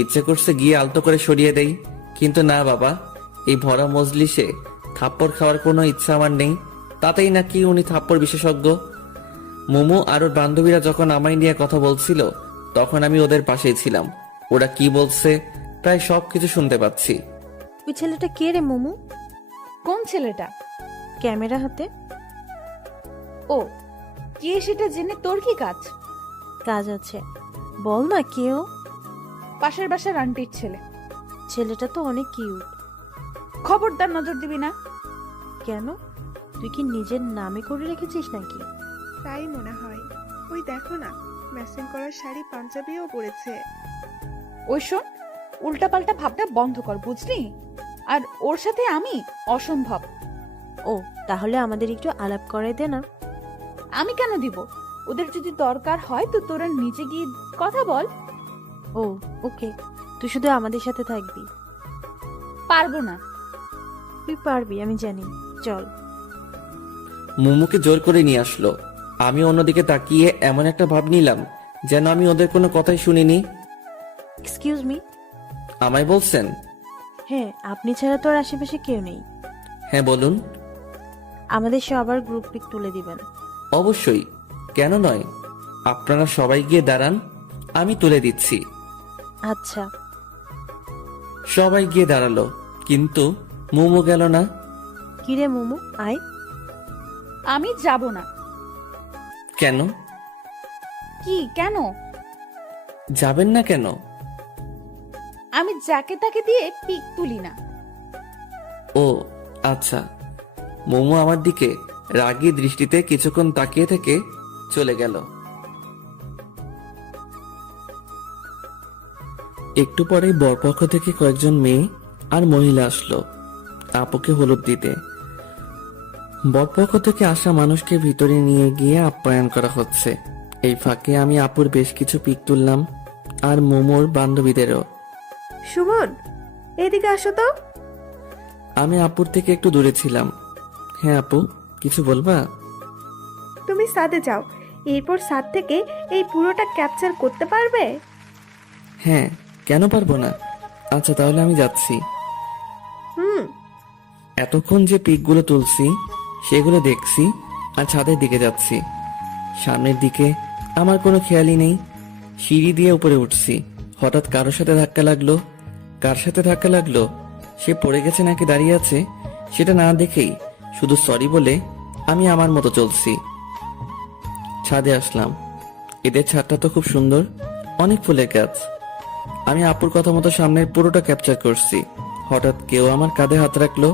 ইচ্ছে করছে গিয়ে আলতো করে সরিয়ে দেই, কিন্তু না বাবা, এই ভরা মজলিসে থাপ্পড় খাওয়ার কোনো ইচ্ছা আমার নেই। তাতেই নাকি উনি থাপ্পড় বিশেষজ্ঞ। মোমো আর ওর বান্ধবীরা যখন আমায় নিয়ে কথা বলছিল, তখন আমি ওদের পাশেই ছিলাম। ওরা কি বলছে প্রায় সবকিছু শুনতে পাচ্ছি। ওই ছেলেটা কে রে মোমো? কোন ছেলেটা? ক্যামেরা হাতে। ও, কে সেটা জেনে তোর কি কাজ? কাজ আছে, বল না কেউ। পাশের বাসার আন্টির ছেলে। ছেলেটা তো অনেক কিউট। খবরদার নজর দিবি না। কেন, তুই কি নিজের নামে করে রেখেছিস নাকি? তাই মনে হয়। ওই দেখো না, ম্যাচিং করার শাড়ি পাঞ্জাবিও পরেছে। ওই শোন, উল্টাপাল্টা ভাবটা বন্ধ কর, বুঝলি? আর ওর সাথে আমি অসম্ভব। ও, তাহলে আমাদের একটু আলাপ করাই দে না। আমি কেন দিব? ওদের যদি দরকার হয় তো তোরা নিচে গিয়ে কথা বল। ও ওকে, তুই শুধু আমাদের সাথে থাকবি। পারবো না। তুই পারবি, আমি জানি। চল। মোমোকে জোর করে নিয়ে আসলো। আমি অন্যদিকে তাকিয়ে এমন একটা ভাব নিলাম যেন আমি ওদের কোনো কথাই শুনিনি। Excuse me. আমায় বলছেন? হ্যাঁ, আপনি ছাড়া তো আর আশেপাশে কেউ নেই। হ্যাঁ বলুন। আমাদের সবার গ্রুপ পিক তুলে দিবেন। অবশ্যই, কেন নয়। আপনারা সবাই গিয়ে দাঁড়ান, আমি তুলে দিচ্ছি। আচ্ছা। সবাই গিয়ে দাঁড়ালো, কিন্তু মোমো গেল না। কিরে মোমো, আয়। আমি যাব না। কেন? কি কেন? যাবেন না কেন? আমি যাকে তাকে দিয়ে পিক তুলি না। ও আচ্ছা। মোমো আমার দিকে রাগী দৃষ্টিতে কিছুক্ষণ তাকিয়ে থেকে চলে গেল। একটু পরে বরপক্ষ থেকে কয়েকজন মেয়ে আর মহিলা আসলো আপুকে হলুদ দিতে। বরপক্ষ থেকে আসা মানুষকে ভিতরে নিয়ে গিয়ে আপ্যায়ন করা হচ্ছে। এই ফাঁকে আমি আপুর বেশ কিছু পিক তুললাম, আর মোমোর বান্ধবীদেরও। সুমন, এদিকে আসো তো। আমি আপুর থেকে একটু দূরে ছিলাম। হ্যাঁ আপু, কিছু বলবা? তুমি ছাদে যাও, এরপর ছাদ থেকে এই পুরোটা ক্যাপচার করতে পারবে? হ্যাঁ, কেন পারবো না। আচ্ছা তাহলে আমি যাচ্ছি। হুম। এতক্ষণ যে পিকগুলো তুলছি সেগুলো দেখছি আর ছাদের দিকে যাচ্ছি। সামনের দিকে আমার কোনো খেয়ালই নেই। সিঁড়ি দিয়ে উপরে উঠছি, হঠাৎ কারোর সাথে ধাক্কা লাগলো। কার সাথে ধাক্কা লাগলো, সে পড়ে গেছে নাকি দাঁড়িয়ে আছে, সেটা না দেখেই শুধু সরি বলে আমি আমার মতো চলছি। ছাদে আসলাম। এদের ছাদটা তো খুব সুন্দর, অনেক ফুলের গাছ। আমি আপুর কথা মতো সামনের পুরোটা ক্যাপচার করছি। হঠাৎ কেউ আমার কাঁধে হাত রাখলো,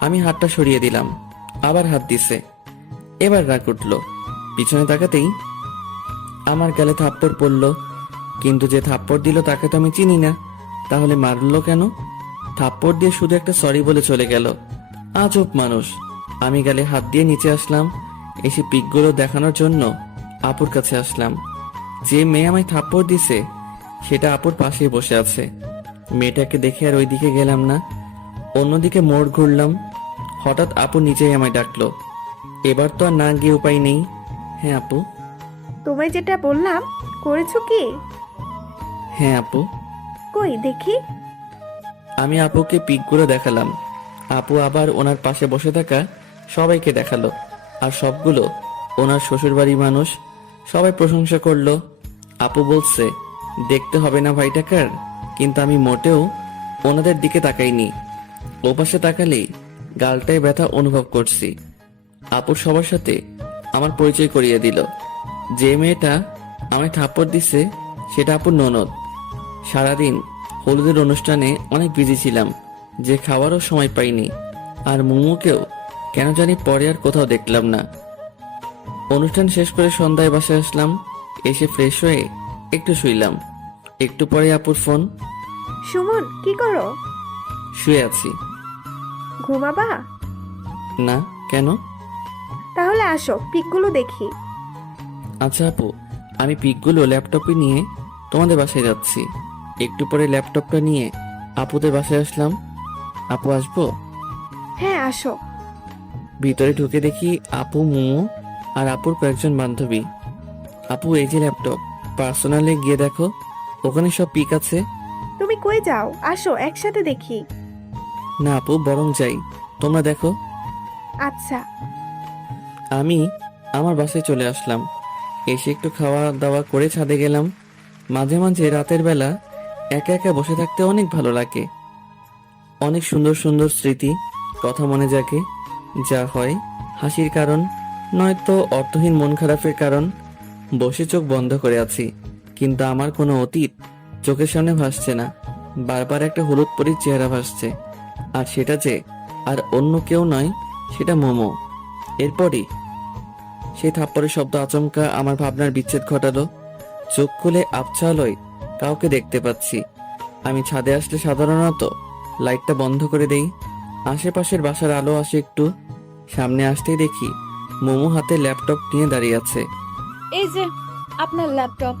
আমি হাতটা সরিয়ে দিলাম, আবার হাত দিছে। এবার রাগ উঠলো, পিছনে তাকাতেই আমার গালে থাপ্পড় পড়লো। কিন্তু যে থাপ্পড় দিল তাকে তো আমি চিনি না, তাহলে মারলো কেন? থাপ্পড় দিয়ে শুধু একটা সরি বলে চলে গেল। আজব মানুষ। আমি গালে হাত দিয়ে নিচে আসলাম, এসে পিকগুলো দেখানোর জন্য আপুর কাছে আসলাম। যে মেয়ে আমায় থাপ্পড় দিছে সেটা আপুর পাশেই বসে আছে। মেয়েটাকে দেখে আর ওইদিকে গেলাম না, অন্যদিকে মোড় ঘুরলাম। হঠাৎ আপু নিচেই আমায় ডাকলো। এবার তো আর না গিয়ে উপায় নেই। হ্যাঁ আপু। তোমায় যেটা বললাম করেছো কি? হ্যাঁ আপু। কই দেখি। আমি আপুকে পিকগুলো দেখালাম। আপু আবার ওনার পাশে বসে থাকা সবাইকে দেখালো, আর সবগুলো ওনার শ্বশুরবাড়ির মানুষ। সবাই প্রশংসা করলো। আপু বলছে দেখতে হবে না ভাইটাকার, কিন্তু আমি মোটেও ওনাদের দিকে তাকাইনি। ওপাশে তাকালেই গালটায় ব্যথা অনুভব করছি। আপুর সবার সাথে আমার পরিচয় করিয়ে দিল। যে মেয়েটা আমায় থাপ্পড় দিছে সেটা আপুর ননদ। সারাদিন হলুদের অনুষ্ঠানে অনেক বিজি ছিলাম যে খাওয়ারও সময় পাইনি। আর মোমোকেও কেন জানি পরে আর কোথাও দেখলাম না। অনুষ্ঠান শেষ করে সন্ধ্যায় বাসায় আসলাম। এসে ফ্রেশ হয়ে একটু শুইলাম। একটু পরে আপুর ফোন। সুমন কি করো? শুয়ে আছি। ঘুমাবা? না, কেন? তাহলে আসো পিকগুলো দেখি। আচ্ছা আপু, আমি পিকগুলো ল্যাপটপে নিয়ে তোমাদের বাসায় যাচ্ছি। একটু পরে ল্যাপটপটা নিয়ে আপুদের বাসায় আসলাম। আপু আসবো? হ্যাঁ আসো। ভিতরে ঢুকে দেখি আপু, মোমো আর আপুর কয়েকজন বান্ধবী। আপু এই যে ল্যাপটপ, পার্সোনালে গিয়ে দেখো, ওখানে সব পিক আছে। তুমি কই যাও? আসো একসাথে দেখি। না আপু, বরং যাই, তোমরা দেখো। আচ্ছা। আমি আমার বাসায় চলে আসলাম। এসে একটু খাওয়া দাওয়া করে ছাদে গেলাম। মাঝে মাঝে রাতের বেলা একা একা বসে থাকতে অনেক ভালো লাগে। অনেক সুন্দর সুন্দর স্মৃতি, কথা মনে জাগে। যা হয় হাসির কারণ, নয়তো অর্থহীন মন খারাপের কারণ। বসে চোখ বন্ধ করে আছি, কিন্তু আমার কোনো অতীত চোখের সামনে ভাসছে না। বারবার একটা হলুদ পরীর চেহারা ভাসছে, আর সেটা যে আর অন্য কেউ নয়, সেটা মোমো। এরপরই সেই থাপ্পড়ের শব্দ আচমকা আমার ভাবনার বিচ্ছেদ ঘটালো। চোখ খুলে আবছা আলোয় কাউকে দেখতে পাচ্ছি। আমি ছাদে আসলে সাধারণত লাইটটা বন্ধ করে দেই। আশেপাশের বাসার আলো আসে একটু। সামনে আসতেই দেখি মোমো হাতে ল্যাপটপ নিয়ে দাঁড়িয়ে আছে। এই যে আপনার ল্যাপটপ।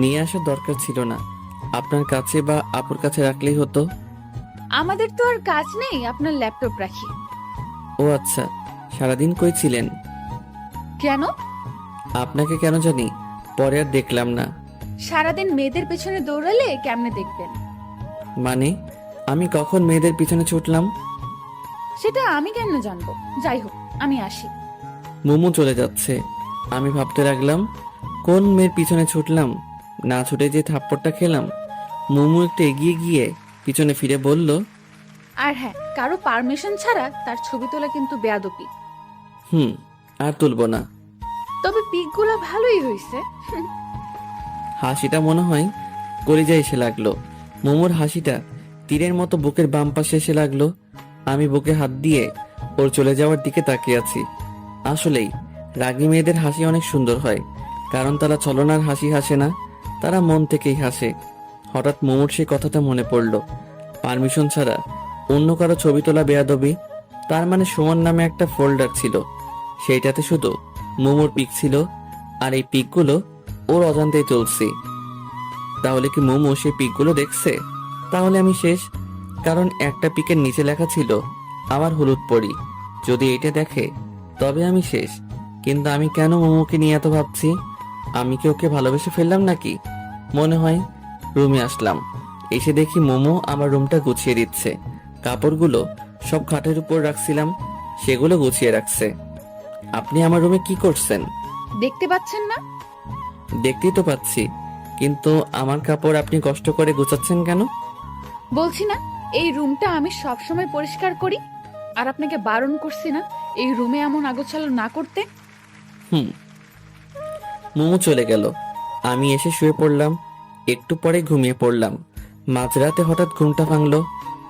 নিয়ে আসার দরকার ছিল না, আপনার কাছে বা আপুর কাছে রাখলেই হতো। আমাদের তো আর কাজ নেই আপনার ল্যাপটপ রাখি। ও আচ্ছা, সারাদিন কই ছিলেন? কেন? আপনাকে কেন জানি পরে আর দেখলাম না। সারাদিন মেয়েদের পেছনে দৌড়ালে কেমনে দেখবেন? মানে আমি কখন মেয়েদের পিছনে ছুটলাম? সেটা আমি কেন জানবো? যাই হোক, আমি আসি। মোমো চলে যাচ্ছে। আমি ভাবতে লাগলাম কোন মেয়ের পিছনে ছুটলাম, না ছুটে যে থাপ্পড়টা খেলাম। মোমো একটু এগিয়ে গিয়ে পিছনে ফিরে বলল, আর হ্যাঁ, কারো পারমিশন ছাড়া তার ছবি তোলা কিন্তু বেয়াদবি। আর তুলবো না। তবে পিকগুলো ভালোই হয়েছে। হাসিটা মনে হয় কলিজায় এসে লাগলো। মোমোর হাসিটা তীরের মতো বুকের বাম পাশে এসে লাগলো। আমি বুকে হাত দিয়ে ওর চলে যাওয়ার দিকে তাকিয়ে আছি। আসলেই রাগী মেয়েদের হাসি অনেক সুন্দর হয়, কারণ তারা ছলনার হাসি হাসে না, তারা মন থেকেই হাসে। হঠাৎ মোমোর সেই কথাটা মনে পড়ল, পারমিশন ছাড়া অন্য কারো ছবি তোলা বেয়াদবি। তার মানে সুমন নামে একটা ফোল্ডার ছিল, সেইটাতে শুধু মোমোর পিক ছিল, আর এই পিকগুলো ওর অজান্তেই চলছে। তাহলে কি মোমো সেই পিকগুলো দেখছে? তাহলে আমি শেষ, কারণ একটা পিকের নিচে লেখা ছিল আমার হলুদ পরি। যদি এটা দেখে তবে আমি শেষ। কিন্তু আমি কেন মোমোকে নিয়ে এত ভাবছি? আমি কি ওকে ভালোবেসে ফেললাম নাকি? মনে হয় রুমে আসলাম, এসে দেখি মোমো আমার রুমটা গুছিয়ে দিচ্ছে। কাপড়গুলো সব খাটের উপর রাখছিলাম, সেগুলো গুছিয়ে রাখছে। আপনি আমার রুমে কি করছেন? দেখতে পাচ্ছেন না? দেখতেই তো পাচ্ছি, কিন্তু আমার কাপড় আপনি কষ্ট করে গুছাচ্ছেন কেন? বলছি না, এই রুমটা আমি সব সময় পরিষ্কার করি, আর আপনাকে বারণ করছি না এই রুমে এমন আগোছালো না করতে। মোমো চলে গেল। আমি এসে শুয়ে পড়লাম। একটু পরে ঘুমিয়ে পড়লাম। মাঝরাতে হঠাৎ ঘুমটা ভাঙলো।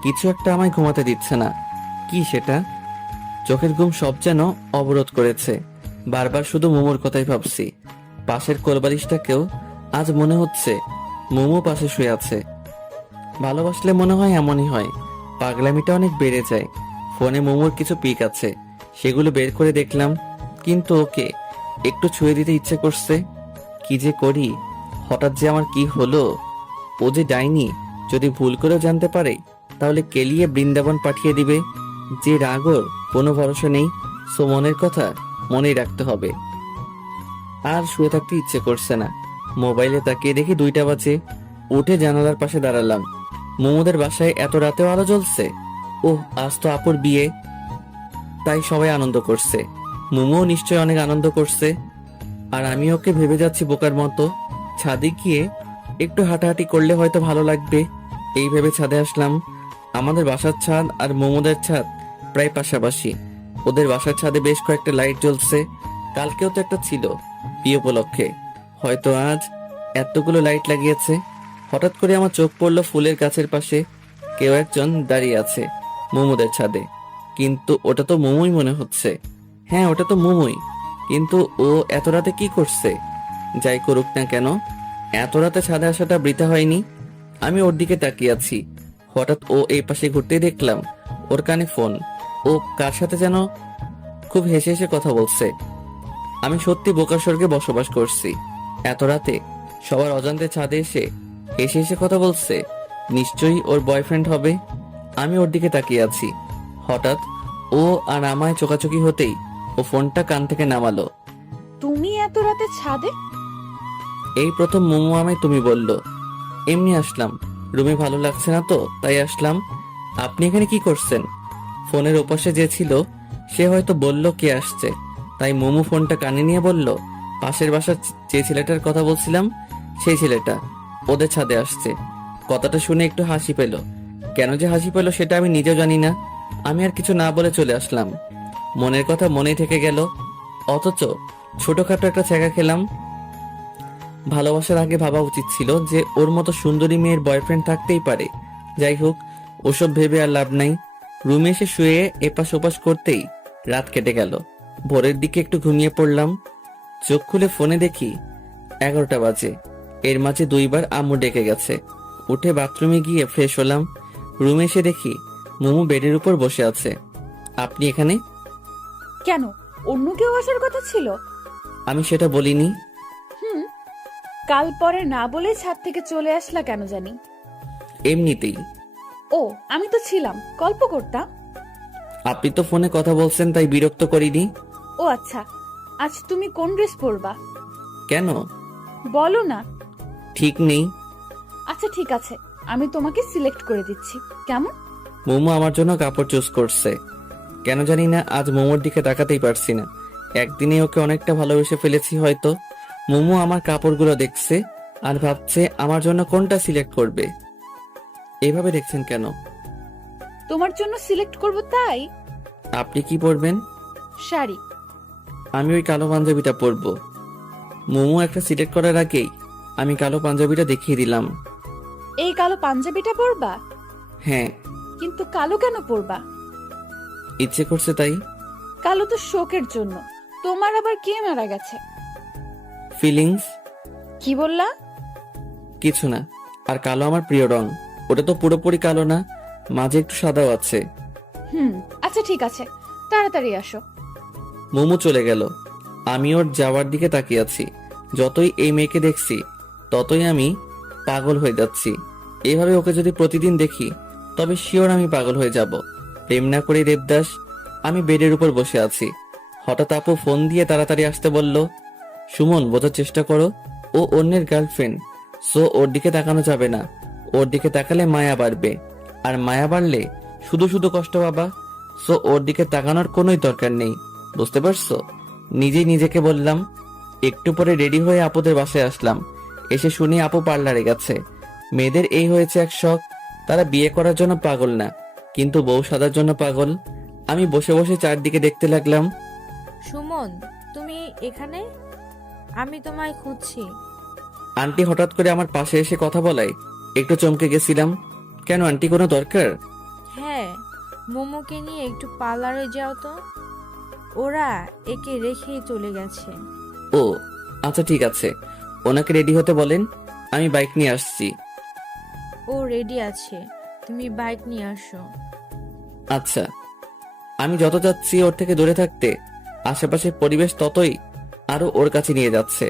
কিছু একটা আমায় ঘুমাতে দিচ্ছে না। কি সেটা? চোখের ঘুম সব যেন অবরোধ করেছে। বারবার শুধু মোমোর কথাই ভাবছি। পাশের কোলবালিশটাকেও আজ মনে হচ্ছে মোমো পাশে শুয়ে আছে। ভালোবাসলে মনে হয় এমনই হয়, পাগলামিটা অনেক বেড়ে যায়। ফোনে মোমোর কিছু পিক আছে, সেগুলো বের করে দেখলাম, কিন্তু ওকে একটু ছুঁয়ে দিতে ইচ্ছে করছে। কি যে করি, হঠাৎ যে আমার কি হলো? ও যে ডাইনি, যদি ভুল করেও জানতে পারে তাহলে কেলিয়ে বৃন্দাবন পাঠিয়ে দিবে। যে রাগর কোনো ভরসা নেই, সো মনের কথা মনেই রাখতে হবে। আর শুয়ে থাকতে ইচ্ছে করছে না। মোবাইলে তাকিয়ে দেখি 2টা বাজে। উঠে জানালার পাশে দাঁড়ালাম। মোমোদের বাসায় এত রাতেও আলো জ্বলছে। ওহ, আজ তো আপুর বিয়ে, তাই সবাই আনন্দ করছে। মোমোও নিশ্চয় অনেক আনন্দ করছে। আর আমি ওকে ভেবে যাচ্ছি বোকার মতো, ছাদে গিয়ে একটু হাঁটাহাঁটি করলে হয়তো ভালো লাগবে। এই ভেবে ছাদে আসলাম। আমাদের বাসার ছাদ আর মোমোদের ছাদ প্রায় পাশাপাশি। ওদের বাসার ছাদে বেশ কয়েকটা লাইট জ্বলছে। কালকেও তো একটা ছিল বিয়ে উপলক্ষে, হয়তো আজ এতগুলো লাইট লাগিয়েছে। হঠাৎ করে আমার চোখ পড়লো ফুলের গাছের পাশে কেউ একজন দাঁড়িয়ে আছে মোমোদের ছাদে। কিন্তু ওটা তো মোমোই মনে হচ্ছে। হ্যাঁ, ওটা তো মোমোই, কিন্তু ও এত রাতে কি করছে? যাই করুক না কেন, এত রাতে ছাদে আসাটা বৃথা হয়নি। আমি ওর দিকে তাকিয়ে আছি। হঠাৎ ও এই পাশে ঘুরতেই দেখলাম ওর কানে ফোন। ও কার সাথে যেন খুব হেসে হেসে কথা বলছে। আমি সত্যি বোকার স্বর্গে বসবাস করছি। এত রাতে সবার অজান্তে ছাদে এসে হেসে হেসে কথা বলছে। নিশ্চয়ই ওর বয়ফ্রেন্ড হবে। আমি ওর দিকে তাকিয়ে আছি। হঠাৎ ও আর আমায় চোকাচোকি হতেই ও ফোনটা কান থেকে নামালো। তুমি এত রাতে ছাদে? এই প্রথম মোমো আমায় তুমি বলল। এমনি আসলাম, রুমে ভালো লাগছে না তো তাই আসলাম। আপনি এখানে কি করছেন? ফোনের ওপাশে যে ছিল সে হয়তো বলল কে আসছে, তাই মোমো ফোনটা কানে নিয়ে বলল, পাশের বাসার যে ছেলেটার কথা বলছিলাম সেই ছেলেটা ওদের ছাদে আসছে। কথাটা শুনে একটু হাসি পেল। কেন যে হাসি পেল সেটা আমি নিজেও জানি না। আমি আর কিছু না বলে চলে আসলাম। মনের কথা মনেই থেকে গেল, অথচ ছোটখাটো একটা ছ্যাঁকা খেলাম। ভালোবাসার আগে ভাবা উচিত ছিল যে ওর মতো সুন্দরী মেয়ের বয়ফ্রেন্ড থাকতেই পারে। যাই হোক, ওসব ভেবে আর লাভ নাই। রুমে এসে শুয়ে এপাশ ওপাশ করতেই রাত কেটে গেল। ভোরের দিকে একটু ঘুমিয়ে পড়লাম। চোখ খুলে ফোনে দেখি 11টা বাজে। এর মাঝে 2বার আম্মু ডেকে গেছে। উঠে বাথরুমে গিয়ে ফ্রেশ হলাম। রুমে এসে দেখি মোমো বেডের উপর বসে আছে। আপনি এখানে? কেন, অন্য কেউ আসার কথা ছিল? আমি সেটা বলিনি। কাল পরে না বলে ছাদ থেকে চলে আসলা কেন জানি? এমনিতেই। ও, আমি তো ছিলাম, গল্প করতাম। আপনি তো ফোনে কথা বলছেন তাই বিরক্ত করিনি। ও আচ্ছা, আজ তুমি কোন ড্রেস পরবা? কেন? বলো না। ঠিক নেই। আচ্ছা ঠিক আছে, আমি তোমাকে সিলেক্ট করে দিচ্ছি, কেমন? মোমো আমার জন্য কাপড় চুজ করছে। কেন জানি না আজ মোমোর দিকে তাকাতেই পারছি না। একদিনে ওকে অনেকটা ভালোবেসে ফেলেছি হয়তো। মোমো আমার কাপড়গুলো দেখছে আর ভাবছে আমার জন্য কোনটা সিলেক্ট করবে। এভাবে দেখছেন কেন? তোমার জন্য সিলেক্ট করব তাই। আপনি কি পরবেন? শাড়ি। আমি ওই কালো পাঞ্জাবিটা পরবো। মোমো একটা সিলেক্ট করার আগেই আমি কালো পাঞ্জাবিটা দেখিয়ে দিলাম। এই কালো পাঞ্জাবিটা পরবা? হ্যাঁ। কিন্তু কালো কেন পরবা? ইচ্ছে করছে তাই। কালো তো শোকের জন্য। তোমার আবার কে মারা গেছে? ফিলিংস। কি বললা? কিছু না। আর কালো আমার প্রিয় রং। ওটা তো পুরোপুরি কালো না, মাঝে একটু সাদাও আছে। আচ্ছা ঠিক আছে, তাড়াতাড়ি আসো। মোমো চলে গেল। আমি ওর যাওয়ার দিকে তাকিয়ে আছি। যতই এই মেয়েকে দেখছি ততই আমি পাগল হয়ে যাচ্ছি। এভাবে ওকে যদি প্রতিদিন দেখি তবে শিওর আমি পাগল হয়ে যাব। প্রেম না করে দেবদাস। আমি বেডের উপর বসে আছি। হঠাৎ আপু ফোন দিয়ে তাড়াতাড়ি আসতে বলল। সুমন, বোঝার চেষ্টা করো, ও অন্যের গার্লফ্রেন্ড। সো ওর দিকে তাকানো যাবে না। ওর দিকে তাকালে মায়া বাড়বে, আর মায়া বাড়লে শুধু শুধু কষ্ট পাবা। সো ওর দিকে তাকানোর কোনোই দরকার নেই, বুঝতে পারছো? নিজেই নিজেকে বললাম। একটু পরে রেডি হয়ে আপুদের বাসায় আসলাম। এসে শুনি আপু পার্লারে গেছে। মেয়েদের এই হয়েছে এক শখ, তারা বিয়ে করার জন্য পাগল না, কিন্তু বউ সাজার জন্য পাগল। আমি বসে বসে চারদিকে দেখতে লাগলাম। সুমন, তুমি এখানে? আমি তোমায় খুঁজছি। আন্টি হঠাৎ করে আমার পাশে এসে কথা বলায় একটু চমকে গেছিলাম। কেন আন্টি, কোনো দরকার? হ্যাঁ, মোমোকে নিয়ে একটু পার্লারে যাও তো। ওরা একে রেখেই চলে গেছে। ও আচ্ছা ঠিক আছে, ওনাকে রেডি হতে বলেন, আমি বাইক নিয়ে আসছি। ও রেডি আছে, তুমি বাইক নিয়ে আসো। আচ্ছা। আমি যত যাচ্ছি ওর থেকে দূরে থাকতে, আশেপাশের পরিবেশ ততই আরো ওর কাছে নিয়ে যাচ্ছে।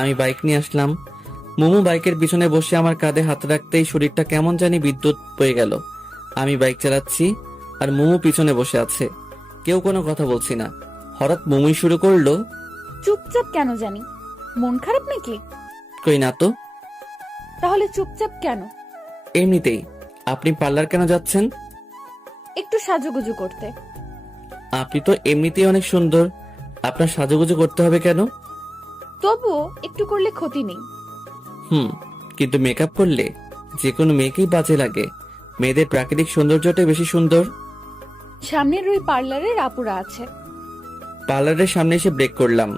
আমি বাইক নিয়ে আসলাম। মোমো বাইকের পিছনে বসে আমার কাঁধে হাত রাখতেই শরীরটা কেমন জানি বিদ্যুৎ পেয়ে গেল। আমি বাইক চালাচ্ছি আর মোমো পিছনে বসে আছে। কেউ কোনো কথা বলছি না। হঠাৎ মোমোই শুরু করলো। চুপচাপ কেন জানি? মন খারাপ নাকি? কই না তো। তাহলে চুপচাপ কেন? এমনিতেই। আপনি পার্লার কেন যাচ্ছেন? একটু সাজুগুজু করতে। আপনি তো এমনিতেই অনেক সুন্দর, আপনার সাজুগুজু করতে হবে কেন? তবুও একটু করলে ক্ষতি নেই। কিন্তু মেকআপ করলে যে কোনো মেয়েকেই বাজে লাগে। মেয়েদের প্রাকৃতিক সৌন্দর্যটাই বেশি সুন্দর। সামনের ওই পার্লারের আপুরা আছে। পার্লারের সামনে এসে ব্রেক করলাম।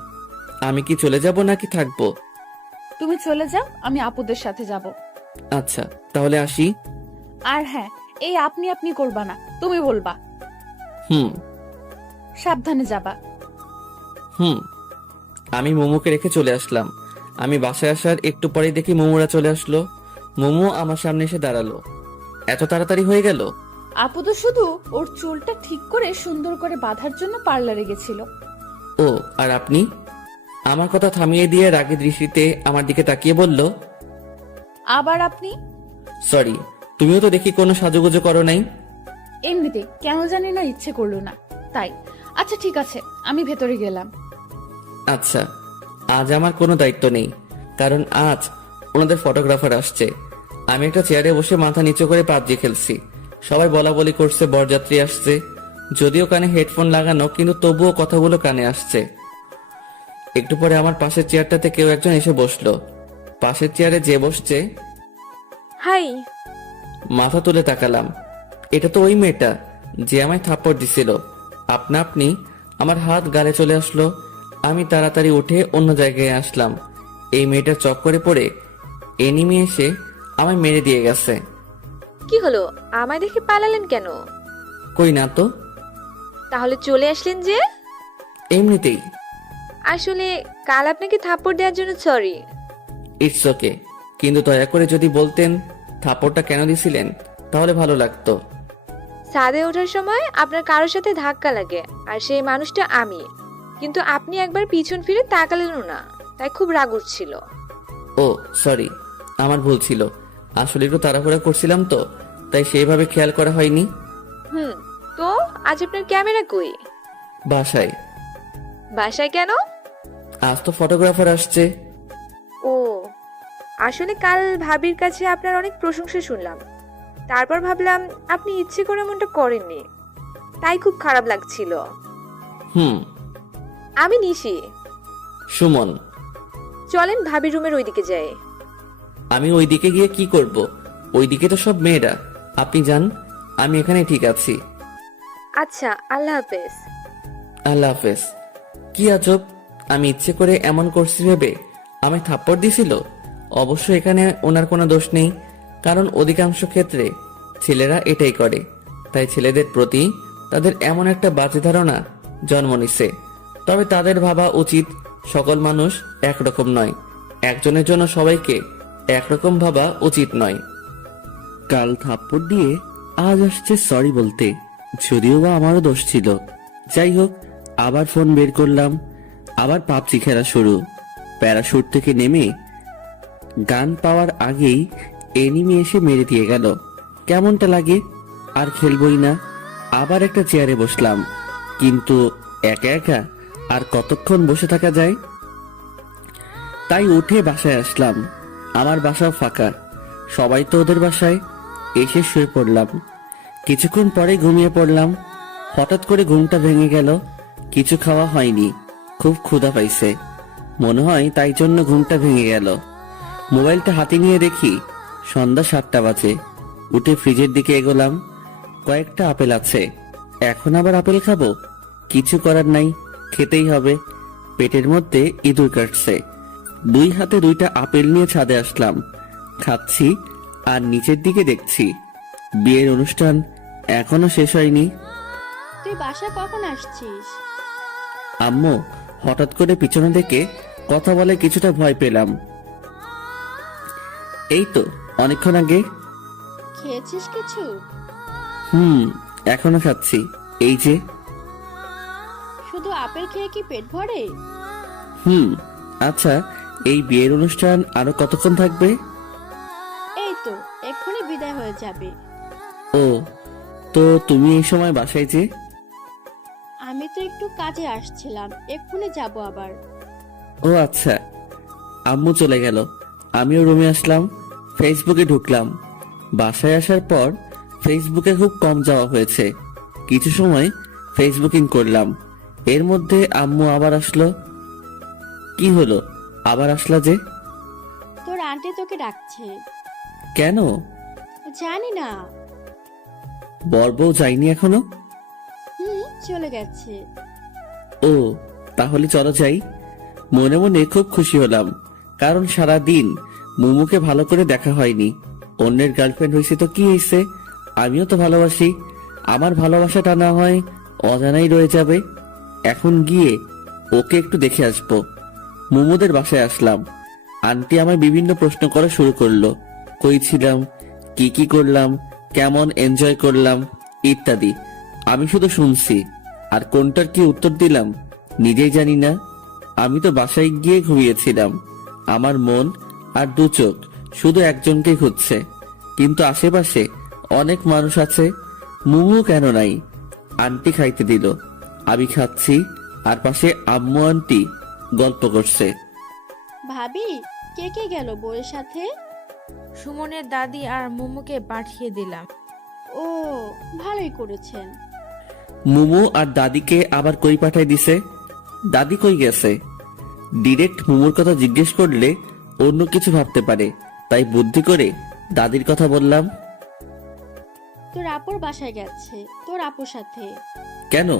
আমি কি চলে যাব নাকি থাকবো? তুমি চলে যাও, আমি আপুদের সাথে যাব। আচ্ছা তাহলে আসি। আর হ্যাঁ, এই আপনি আপনি করবা না, তুমি বলবা। হুম সাবধানে যাবা। হুম। আমি মোমোকে রেখে চলে আসলাম। আমি বাসায় আসার একটু পরেই দেখি মোমোরা চলে আসলো। মোমো আমার সামনে এসে দাঁড়ালো। এত তাড়াতাড়ি হয়ে গেল? আপু তো শুধু ওর চুলটা ঠিক করে সুন্দর করে বাঁধার জন্য পার্লারে গেছিল। ও, আর আপনি? আমার কথা থামিয়ে দিয়ে রাগী দৃষ্টিতে আমার দিকে তাকিয়ে বলল, আবার আপনি? সরি, তুমিও তো দেখি কোনো সাজুগুজু করো নাই। এমনিতে কেন জানি না ইচ্ছে করলো না তাই। আচ্ছা ঠিক আছে, আমি ভেতরে গেলাম। আচ্ছা, আজ আমার কোনো দায়িত্ব নেই, কারণ আজ ওনাদের ফটোগ্রাফার আসছে। আমি একটা চেয়ারে বসে মাথা নিচু করে পাবজি খেলছি। সবাই বলা বলি করছে বরযাত্রী আসছে। যদিও কানে হেডফোন লাগানো, কিন্তু তবুও কথাগুলো কানে আসছে। একটু পরে আমার পাশের চেয়ারটাতে কেউ একজন এসে বসলো। পাশের চেয়ারে যে বসছে, হাই। মাথা তুলে তাকালাম। এটা তো ওই মেয়েটা যে আমায় থাপ্পড় দিছিল। আপনা আপনি আমার হাত গালে চলে আসলো। আমি তাড়াতাড়ি উঠে অন্য জায়গায় আসলাম। এই মেয়েটার চক্করে পড়ে এনিমি এসে আমায় মেরে দিয়ে গেছে। কি হলো, আমায় দেখে পালালেন কেন? কই না তো, তাহলে চলে আসলেন যে? এমনিতেই। আসলে কাল আপনাকে থাপ্পড় দেওয়ার জন্য সরি। ইটস ওকে, কিন্তু দয়া করে যদি বলতেন থাপ্পড়টা কেন দিছিলেন তাহলে ভালো লাগতো। ছাদে ওঠার সময় আপনার কারোর সাথে ধাক্কা লাগে, আর সেই মানুষটা আমি। কিন্তু আপনি একবার পিছন ফিরে তাকালেনও না, তাই খুব রাগ উঠছিল। ও সরি, আমার ভুল ছিল। আসলে একটু তাড়াহুড়া করছিলাম তো, তাই সেইভাবে খেয়াল করা হয়নি। তো আজ আপনার ক্যামেরা কই? বাসায়। বাসায় কেন? আজ তো ফটোগ্রাফার আসছে। ও, আসলে কাল ভাবির কাছে আপনার অনেক প্রশংসা শুনলাম। তারপর ভাবলাম আপনি ইচ্ছে করে এমনটা করেননি, তাই খুব খারাপ লাগছিল। হুম। আমি নিশি। সুমন। চলেন ভাবির রুমের ওইদিকে যাই। আমি ওইদিকে গিয়ে কি করব? ওইদিকে তো সব মেয়েরা। আপনি যান, আমি এখানে ঠিক আছি। আচ্ছা, আল্লাহ হাফেজ। আল্লাহ হাফেজ। কি আজব, আমি ইচ্ছে করে এমন করছি ভেবে আমায় থাপ্পড় দিছিল। অবশ্য এখানে ওনার কোনো দোষ নেই, কারণ অধিকাংশ ক্ষেত্রে ছেলেরা এটাই করে। তাই ছেলেদের প্রতি তাদের এমন একটা বাজে ধারণা জন্ম নিছে। তবে তাদের ভাবা উচিত সকল মানুষ একরকম নয়। একজনের জন্য সবাইকে একরকম ভাবা উচিত নয়। কাল থাপ্পড় দিয়ে আজ আসছে সরি বলতে, যদিও বা আমারও দোষ ছিল। যাই হোক, আবার ফোন বের করলাম। আবার পাবজি খেলা শুরু। প্যারাশুট থেকে নেমে গান পাওয়ার আগেই এনিমি এসে মেরে দিয়ে গেল। কেমনটা লাগে? আর খেলবই না। আবার একটা চেয়ারে বসলাম, কিন্তু একা একা আর কতক্ষণ বসে থাকা যায়? তাই উঠে বাসায় আসলাম। আমার বাসাও ফাঁকা, সবাই তো ওদের বাসায়। এসে শুয়ে পড়লাম। কিছুক্ষণ পরে ঘুমিয়ে পড়লাম। হঠাৎ করে ঘুমটা ভেঙে গেল। কিছু খাওয়া হয়নি, খুব ক্ষুধা পাইছে মনে হয়, তাই জন্য ঘুমটা ভেঙে গেল। মোবাইলটা হাতে নিয়ে দেখি সন্ধ্যা 7টা বাজে। উঠে ফ্রিজের দিকে এগোলাম। কয়েকটা আপেল আছে, এখন আবার আপেল খাবো? কিছু করার নাই, খেতেই হবে। পেটের মধ্যে ইঁদুর কাটছে। 2 হাতে 2টা আপেল নিয়ে ছাদে আসলাম। খাচ্ছি আর নিচের দিকে দেখছি বিয়ের অনুষ্ঠান এখনো শেষ হয়নি। তুই বাসা কখন আসছিস? আম্মু হঠাৎ করে পিছনে থেকে কথা বলে কিছুটা ভয় পেলাম। এই তো অনেকক্ষণ আগে। খেয়েছিস কিছু? এখনো খাচ্ছি, এই যে। শুধু আপেল খেয়ে কি পেট ভরে? আচ্ছা, এই বিয়ের অনুষ্ঠান আরো কতক্ষণ থাকবে? এই তো এক্ষুনি বিদায় হয়ে যাবে। ও, তো তুমি এই সময় বাসায় যে? আমি তো একটু কাজে আসছিলাম, এক্ষুনি যাব আবার। ও আচ্ছা। আম্মু চলে গেল, আমিও রুমে আসলাম। ফেসবুকে ঢুকলাম। বাসায় আসার পর ফেসবুকে খুব কম যাওয়া হয়েছে। কিছু সময় ফেসবুকিং করলাম। এর মধ্যে আম্মু আবার আসলো। কি হলো, আবার আসলা যে? তোর আন্টি তোকে ডাকছে। কেন? জানি না। বর বউ যায়নি এখনো? চলে গেছে। ও, তাহলে চলো যাই। মনে মনে খুব খুশি হলাম, কারণ সারা দিন মুমুকে ভালো করে দেখা হয়নি। অন্যের গার্লফ্রেন্ড হয়েছে তো কি হয়েছে, আমিও তো ভালোবাসি। আমার ভালোবাসাটা না হয় অজানাই রয়ে যাবে। এখন গিয়ে ওকে একটু দেখে আসবো। মোমোদের বাসায় আসলাম। আন্টি আমায় বিভিন্ন প্রশ্ন করা শুরু করলো। কই ছিলাম, কি কি করলাম, কেমন এনজয় করলাম ইত্যাদি। আমি শুধু শুনছি, আর কোনটার কি উত্তর দিলাম নিজেই জানি না। আমি তো বাসায় গিয়ে ঘুমিয়েছিলাম। আমার মন আর দু চোখ শুধু একজনকে খুঁজছে, কিন্তু আশেপাশে অনেক মানুষ আছে। মুমু কেন নাই? আন্টি খাইতে দিল, আমি খাচ্ছি, আর পাশে আম্মু আন্টি গল্প করছে। ভাবি, কে কে গেল বউয়ের সাথে? সুমনের দাদি আর মোমোকে পাঠিয়ে দিলাম। ও, ভালোই করেছেন। মুমু আর দাদিকে আবার কই পাঠাই দিছে? দাদি কই গেছে? ডিরেক্ট মুমুর কথা জিজ্ঞেস করলে অন্য কিছু ভাবতে পারে, তাই বুদ্ধি করে দাদির কথা বললাম। তোর আপুর বাসায় গেছে, তোর আপুর সাথে। কেন?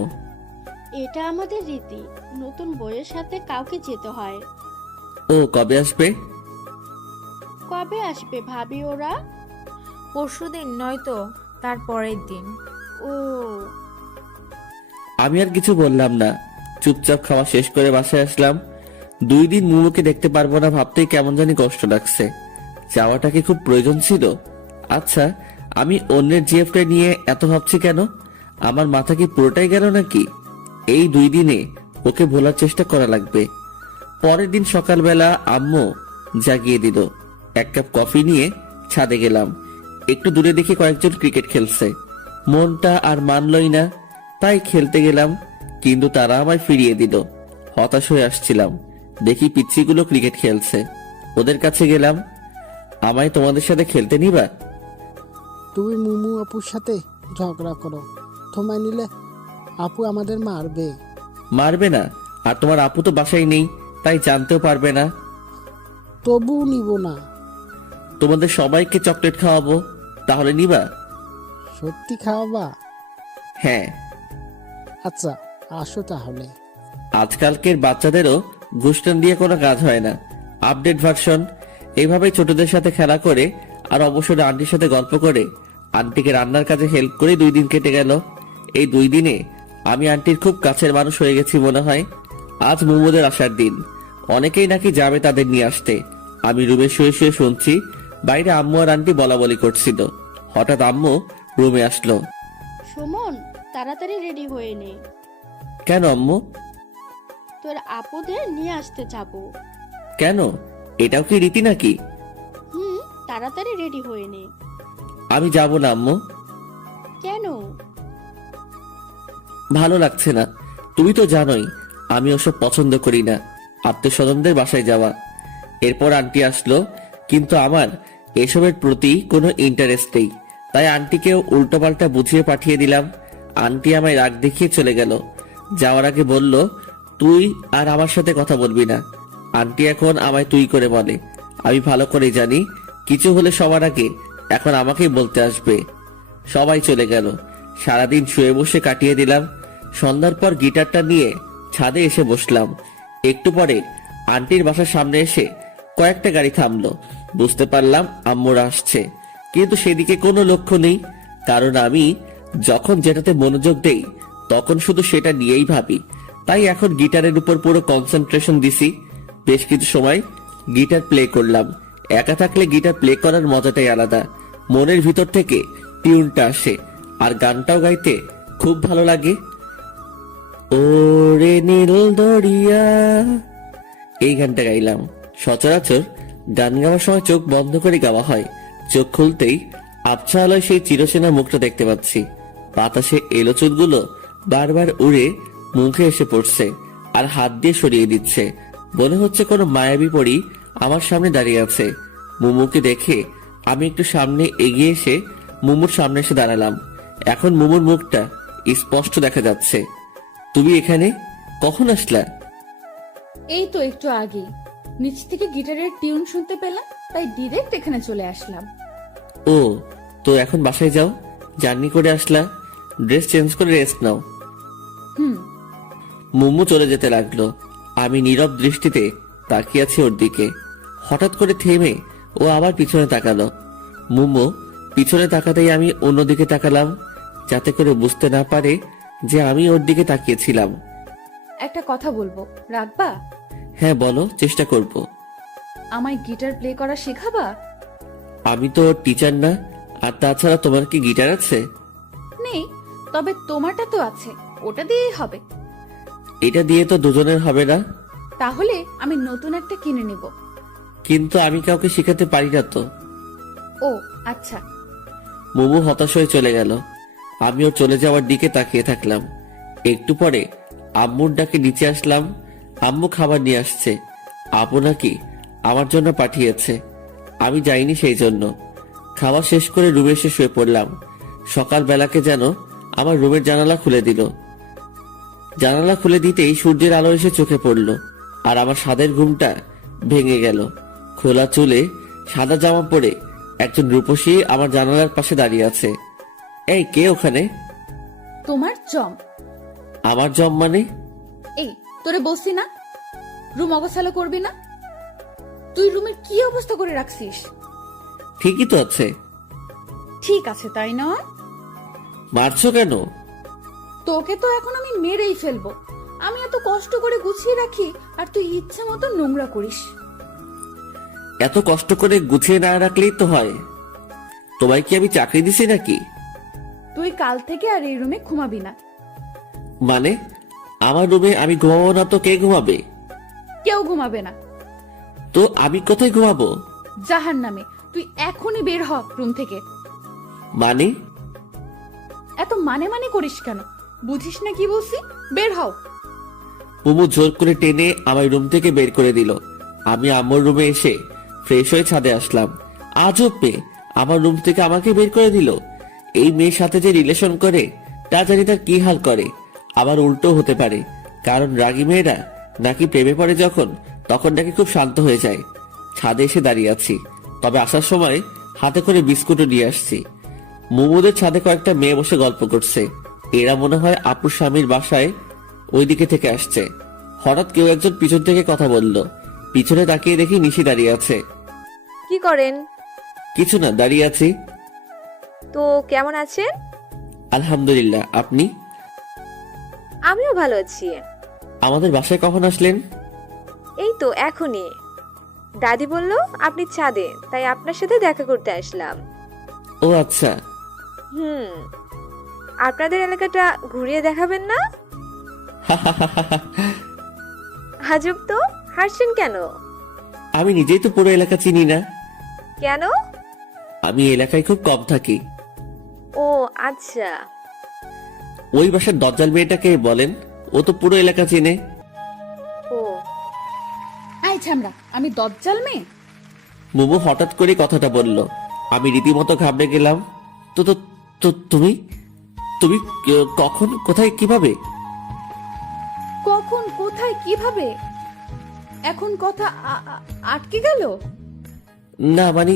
এটা আমাদের রীতি, নতুন বউয়ের সাথে কাউকে যেতে হয়। ও কবে আসবে? কবে আসবে ভাবি ওরা? পরশুদিন নয়তো তার পরের দিন। ও, আমি আর কিছু বললাম না, চুপচাপ খাওয়া শেষ করে বাসায় আসলাম। 2 দিন মুমুকে দেখতে পারবো না ভাবতেই কেমন জানি কষ্ট লাগছে। যাওয়াটা কি খুব প্রয়োজন ছিল? আচ্ছা, আমি অন্যের জিএফটা নিয়ে এত ভাবছি কেন? আমার মাথা কি পুরোটাই গেল নাকি? এই 2 দিনে ওকে ভোলার চেষ্টা করা লাগবে। পরের দিন সকালবেলা আম্মু জাগিয়ে দিল। 1 কাপ কফি নিয়ে ছাদে গেলাম। একটু দূরে দেখি কয়েকজন ক্রিকেট খেলছে। মনটা আর মানলই না, তাই খেলতে গেলাম, কিন্তু তারা আমায় ফিরিয়ে দিল। হতাশ হয়ে আসছিলাম, দেখি পিচ্ছিগুলো ক্রিকেট খেলছে। ওদের কাছে গেলাম, আমায় তোমাদের সাথে খেলতে নিবা? তুমি মুমু আপুর সাথে ঝগড়া করো, তোমায় নিলে আপু আমাদের মারবে। মারবে না, আর তোমার আপু তো বাসায় নেই, তাই জানতেও পারবে না। তবুও নিব না। তোমাদের সবাইকে চকলেট খাওয়াবো, তাহলে নিবা? সত্যি খাওয়াবা? হ্যাঁ। আচ্ছা, আসো তাহলে। আজকালকের বাচ্চাদেরও ঘুষটান দিয়ে কোনো কাজ হয় না, আপডেট ভার্সন। এইভাবেই ছোটদের সাথে খেলা করে আর অবসরে আন্টির সাথে গল্প করে আন্টিকে রান্নার কাজে হেল্প করে 2 দিন কেটে গেল। এই 2 দিনে আমি আন্টির খুব কাছের মানুষ হয়ে গেছি মনে হয়। আজ মোমোদের আসার দিন, অনেকেই নাকি যাবে তাদের নিয়ে আসতে। আমি রুমে শুয়ে শুয়ে শুনছি, বাইরে আম্মু আর আন্টি বলা বলি করছিল। হঠাৎ আম্মু রুমে আসলো। সুমন, তাড়াতাড়ি রেডি হয়ে নে, কেন আম্মু? তোর আপুদের নিয়ে আসতে যাবো। কেন? এটাও কি রীতি নাকি? তাড়াতাড়ি রেডি হয়ে নে। আমি যাব না আম্মু। কেন? ভালো লাগছে না। তুমি তো জানোই আমি ওসব পছন্দ করি না, আত্মীয় স্বজনদের বাসায় যাওয়া। এরপর আন্টি আসলো, কিন্তু আমার এসবের প্রতি কোনো ইন্টারেস্ট নেই, তাই আন্টিকেও উল্টোপাল্টা বুঝিয়ে পাঠিয়ে দিলাম। আন্টি আমায় রাগ দেখিয়ে চলে গেল। যাওয়ার আগে বলল, তুই আর আমার সাথে কথা বলবি না। আন্টি এখন আমায় তুই করে বলে। আমি ভালো করে জানি কিছু হলে সবার আগে এখন আমাকেই বলতে আসবে। সবাই চলে গেল। সারাদিন শুয়ে বসে কাটিয়ে দিলাম। সন্ধ্যার পর গিটারটা নিয়ে ছাদে এসে বসলাম। একটু পরে আন্টির বাসার সামনে এসে কয়েকটা গাড়ি থামলো। বুঝতে পারলাম আম্মুরা আসছে, কিন্তু সেদিকে কোনো লক্ষ্য নেই, কারণ আমি যখন যেটাতে মনোযোগ দেই তখন শুধু সেটা নিয়েই ভাবি। তাই এখন গিটারের উপর পুরো কনসেন্ট্রেশন দিছি। বেশ কিছু সময় গিটার প্লে করলাম। একা থাকলে গিটার প্লে করার মজাটাই আলাদা। মনের ভিতর থেকে টিউনটা আসে, আর গানটাও গাইতে খুব ভালো লাগে। ওরে নীল দরিয়া, এই গানটা গাইলাম। সচরাচর গান গাওয়ার সময় চোখ বন্ধ করে গাওয়া হয়। চোখ খুলতেই আবছা আলোয় সেই চিরচেনা মুখটা দেখতে পাচ্ছি। বাতাসে এলো চুলগুলো বারবার উড়ে মুখে এসে পড়ছে আর হাত দিয়ে সরিয়ে দিচ্ছে। মনে হচ্ছে কোনো মায়াবী পরী আমার সামনে দাঁড়িয়ে আছে। মুমুকে দেখে আমি একটু সামনে এগিয়ে এসে মুমুর সামনে এসে দাঁড়ালাম। এখন মুমুর মুখটা স্পষ্ট দেখা যাচ্ছে। তুমি এখানে কখন আসলা? এই তো একটু আগে নিচ থেকে গিটারের টিউন শুনতে পেলাম, তাই ডিরেক্ট এখানে চলে আসলাম। ও, তো এখন বাসায় যাও। জার্নি করে আসলা, ড্রেস চেঞ্জ করে রেস্ট নাও। মুমু চলে যেতে লাগলো। আমি নীরব দৃষ্টিতে তাকিয়ে আছি ওর দিকে। হঠাৎ করে থেমে ও আবার পিছনে তাকালো। মুমু পিছনে তাকাতেই আমি অন্যদিকে তাকালাম, যাতে করে বুঝতে না পারে যে আমি ওর দিকে তাকিয়েছিলাম। একটা কথা বলবো, রাখবা? হ্যাঁ বলো, চেষ্টা করব। আমায় গিটার প্লে করা শেখাবা? আমি তো ওর টিচার না, আর তাছাড়া তোমার কি গিটার আছে? নেই, তবে তোমারটা তো আছে, ওটা দিয়েই হবে। এটা দিয়ে তো দুজনের হবে না। তাহলে আমি নতুন একটা কিনে নিব। কিন্তু আমি কাউকে শেখাতে পারি না তো। ও আচ্ছা। মোমো হতাশ হয়ে চলে গেল। আমি ওর চলে যাওয়ার দিকে তাকিয়ে থাকলাম। একটু পরে আম্মুর ডাকে নিচে আসলাম। আম্মু খাবার নিয়ে আসছে। আপু নাকি আমার জন্য পাঠিয়েছে, আমি যাইনি সেই জন্য। খাওয়া শেষ করে রুমে এসে শুয়ে পড়লাম। সকালবেলাকে যেন আমার রুমের জানালা খুলে দিল। জানালা খুলে দিতেই সূর্যের আলো এসে চোখে পড়ল, আর আমার সাদের ঘুমটা ভেঙে গেল। খোলা চুলে সাদা জামা পরে একজন রূপসী আমার জানালার পাশে দাঁড়িয়ে আছে। এই, কে ওখানে? তোমার জম। আমার জম মানে? এই, তোরে বলছি না রুম অগোছালো করবি না? তুই রুমের কি অবস্থা করে রাখছিস? ঠিকই তো আছে। ঠিক আছে তাই না? মারছো কেন? তোকে তো এখন আমি মেরেই ফেলবো। আমি এত কষ্ট করে গুছিয়ে রাখি, আর তুই ইচ্ছে মতো নোংরা করিস। এত কষ্ট করে গুছিয়ে না রাখলেই তো হয়। তোমায় কি আমি চাকরি দিছি নাকি? তুই কাল থেকে আর এই রুমে ঘুমাবি না। মানে আমার রুমে আমি ঘুমাবো না তো কে ঘুমাবে? কেউ ঘুমাবে না। তো আমি কোথায় ঘুমাবো? জাহান্নামে। তুই এখনই বের হ রুম থেকে। মানে? এত মানে মানে করিস কেন? বুঝিস না কি বলছি? বের হও। মোমো জোর করে টেনে আমার রুম থেকে বের করে দিল। আমি আম্মুর রুমে এসে ফ্রেশ হয়ে ছাদে আসলাম। আজব মেয়ে, আমার রুম থেকে আমাকে বের করে দিল। এই মেয়ের সাথে যে রিলেশন করে তা জানি তার কি হাল করে। আবার উল্টো হতে পারে, কারণ রাগী মেয়েরা নাকি প্রেমে পড়ে যখন, তখন নাকি খুব শান্ত হয়ে যায়। ছাদে এসে দাঁড়িয়ে আছি, তবে আসার সময় হাতে করে বিস্কুটও নিয়ে আসছি। মোমোদের ছাদে কয়েকটা মেয়ে বসে গল্প করছে। এরা মনে হয় আপুর স্বামীর বাসায় ওইদিকে থেকে আসছে। হঠাৎ কেউ একজন পিছন থেকে কথা বলল। পিছনে তাকিয়ে দেখি নিশি দাঁড়িয়ে আছে। কি করেন? কিছু না, দাঁড়িয়ে আছি। তো কেমন আছেন? আলহামদুলিল্লাহ, আপনি? আমিও ভালো আছি। আমাদের বাসায় কখন আসলেন? এই তো এখনই। দাদি বলল আপনি ছাদে, তাই আপনার সাথে দেখা করতে আসলাম। ও আচ্ছা। আপনাদের এলাকাটা ঘুরিয়ে দেখাবেন না? আজব তো, হাসছেন কেন? আমি নিজেই তো পুরো এলাকা চিনি না। কেন? আমি এলাকায় খুব কম থাকি। ও আচ্ছা। ওই বাসার দজ্জাল মেয়েটাকে বলেন, ও তো পুরো এলাকা চিনে। ও আয় ছামড়া, আমি দজ্জাল মেয়ে? মোমো হঠাৎ করে কথাটা বলল। আমি রীতিমতো ঘাবড়ে গেলাম। তো তো তো তুমি তুমি কখন, কোথায়, কিভাবে? কখন, কোথায়, কিভাবে? এখন কথা আটকে গেল? না মানে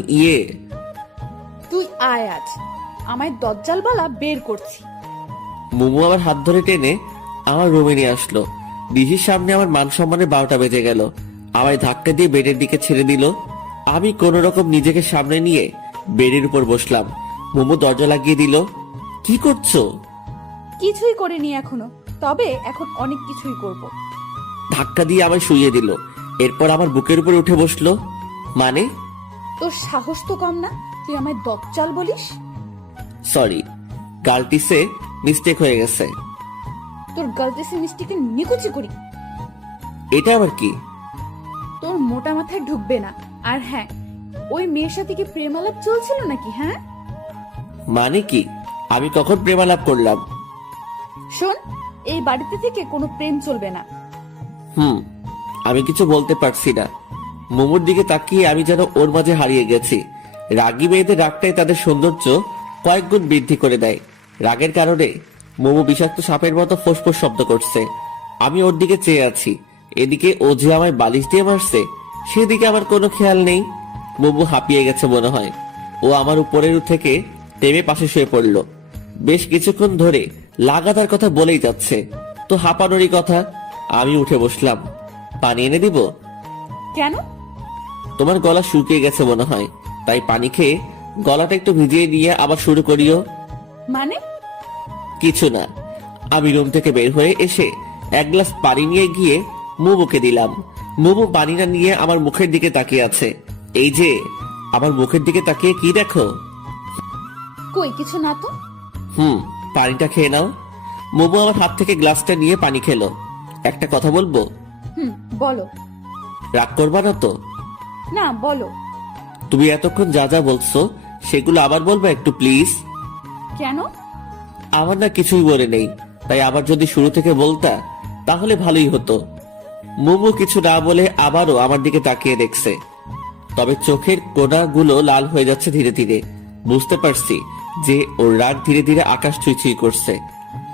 তুই আয়, আজ আমায় দজ্জালবালা বের করছি। মোমো আমার হাত ধরে টেনে আমার রুমে নিয়ে আসলো। দিদির সামনে আমার মান সম্মানের 12টা বেজে গেল। আমায় ধাক্কা দিয়ে বেডের দিকে ছেড়ে দিল। আমি কোন রকম নিজেকে সামনে নিয়ে বেডের উপর বসলাম। মোমো দরজা লাগিয়ে দিল। কি করছো? কিছুই করিনি এখনো, তবে এখন অনেক কিছুই করব। ধাক্কা দিয়ে আমায় শুইয়ে দিল। এরপর আমার বুকের উপর উঠে বসলো। মানে? তোর সাহস তো কম না, তুই আমায় দজ্জাল বলিস? সরি, গালটিসে মিস্টেক হয়ে গেছে। তোর গালতেসি মিষ্টিকে নিকুচি করি। এটা আবার কি? তোর মোটা মাথায় ঢুকবে না। আর হ্যাঁ, ওই মেয়ের সাথে কি প্রেম আলাপ চলছিল নাকি? হ্যাঁ মানে কি? আমি কখন প্রেমালাপ করলাম? শোন, এই বাড়িতে থেকে কোনো প্রেম চলবে না। আমি কিছু বলতে পারছি না। মোমোর দিকে তাকিয়ে আমি যেন ওর মাঝে হারিয়ে গেছি। রাগী মেয়েদের রাগটাই তাদের সৌন্দর্য কয়েক গুণ বৃদ্ধি করে দেয়। রাগের কারণে মোমো বিষাক্ত সাপের মতো ফোঁসফোঁস শব্দ করছে। আমি ওর দিকে চেয়ে আছি। এদিকে ও যে আমায় বালিশ দিয়ে মারছে, সেদিকে আমার কোনো খেয়াল নেই। মোমো হাঁপিয়ে গেছে মনে হয়। ও আমার উপরের থেকে টেমে পাশে শুয়ে পড়ল। বেশ কিছুক্ষণ ধরে লাগাতার কথা বলেই যাচ্ছে। তো হাঁপানোরই কথা। আমি উঠে বসলাম। পানি এনে দিব? কেন? তোমার গলা শুকিয়ে গেছে মনে হয়, তাই পানি খেয়ে গলাটা একটু ভিজিয়ে নিয়ে আবার শুরু করিও। মানে? কিছু না, আমি রুম থেকে বের হয়ে এসে এক গ্লাস পানি নিয়ে গিয়ে মুমুকে দিলাম। মুমু পানিটা নিয়ে আমার মুখের দিকে তাকিয়ে আছে। এই যে আমার মুখের দিকে তাকিয়ে কি দেখো? কই কিছু না তো। পানিটা খেয়ে নাও। মোমো আমার হাত থেকে গ্লাসটা নিয়ে পানি খেলো। একটা কথা বলবো? বলো। রাগ করবা না তো? না, বলো। তুমি এতক্ষণ যা যা বলছো সেগুলো আবার বলবা একটু প্লিজ। কেন? আমার না কিছুই বলে নেই, তাই আবার যদি শুরু থেকে বলতা তাহলে ভালোই হতো। মোমো কিছু না বলে আবারও আমার দিকে তাকিয়ে দেখছে, তবে চোখের কোণাগুলো লাল হয়ে যাচ্ছে ধীরে ধীরে। বুঝতে পারছি যে ওর রাগ ধীরে ধীরে আকাশ ছুঁই করছে।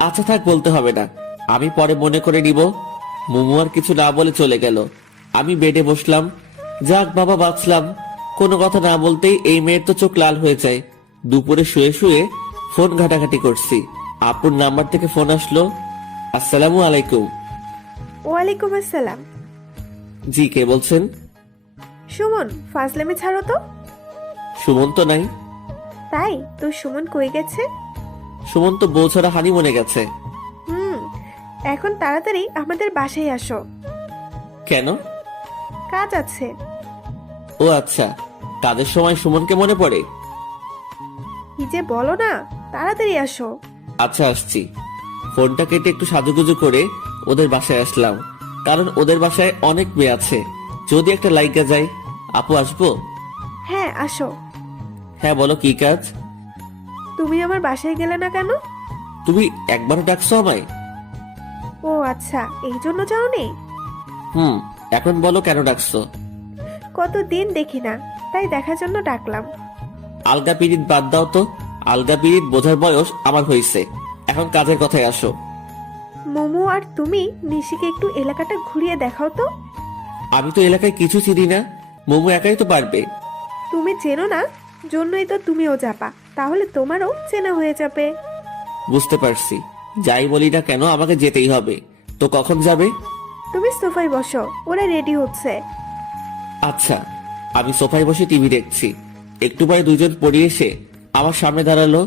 আচ্ছা থাক, বলতে হবে না, আমি পরে মনে করে নিব। মোমো আর কিছু না বলে চলে গেল। আমি বেডে বসলাম। যাক বাবা, বাঁচলাম। কোনো কথা না বলতেই এই মেয়ের তো চোখ লাল হয়ে যায়। দুপুরে শুয়ে শুয়ে ফোন ঘাটাঘাটি করছি, আপুর নাম্বার থেকে ফোন আসলো। আসসালামু আলাইকুম। ওয়ালাইকুম আসসালাম। জি, কে বলছেন? সুমন, ফাজলামি ছাড়ো তো। সুমন তো নাই। তাই তো, সুমন কই গেছে? সুমন তো বউ ছাড়া হানিমুনে গেছে। এখন তাড়াতাড়ি আমাদের বাসায় আসো, কেন? কাজ আছে। ও আচ্ছা, কাজের সময় সুমনকে মনে পড়ে? কি যে বলো না, তাড়াতাড়ি আসো। আচ্ছা, আসছি। ফোনটা কেটে একটু সাজুগুজু করে ওদের বাসায় আসলাম, কারণ ওদের বাসায় অনেক মেয়ে আছে, যদি একটা লাইকা যায়। আপু আসবো? হ্যাঁ আসো। হ্যাঁ বলো, কি কাজ? তুমি আমার বাসায় গেলে না কেন? তুমি একবারও ডাকছো আমায়? ও আচ্ছা, এই জন্য যাওনি? এখন বলো কেন ডাকছো? কতদিন দেখি না, তাই দেখার জন্য ডাকলাম। আলগা পিরিত বাদ দাও তো। আলগা পিরিত বোঝার বয়স আমার হয়েছে, এখন কাজের কথায় আসো। মোমো আর তুমি নিশিকে একটু এলাকাটা ঘুরিয়ে দেখাও তো। আমি তো এলাকায় কিছু চিনি না, মোমো একাই তো পারবে। তুমি চেনো না, জন্যই তো তুমিও যাবা, তাহলে তোমারও চেনা হয়ে যাবে। বুঝতে পারছি, যাই বলি না কেন আমাকে যেতেই হবে। তো কখন যাবে? তুমি সোফায় বসো, ওরা রেডি হচ্ছে। আচ্ছা। আমি সোফায় বসে টিভি দেখছি। একটু পরে দুজন পড়ে এসে আমার সামনে দাঁড়ালো।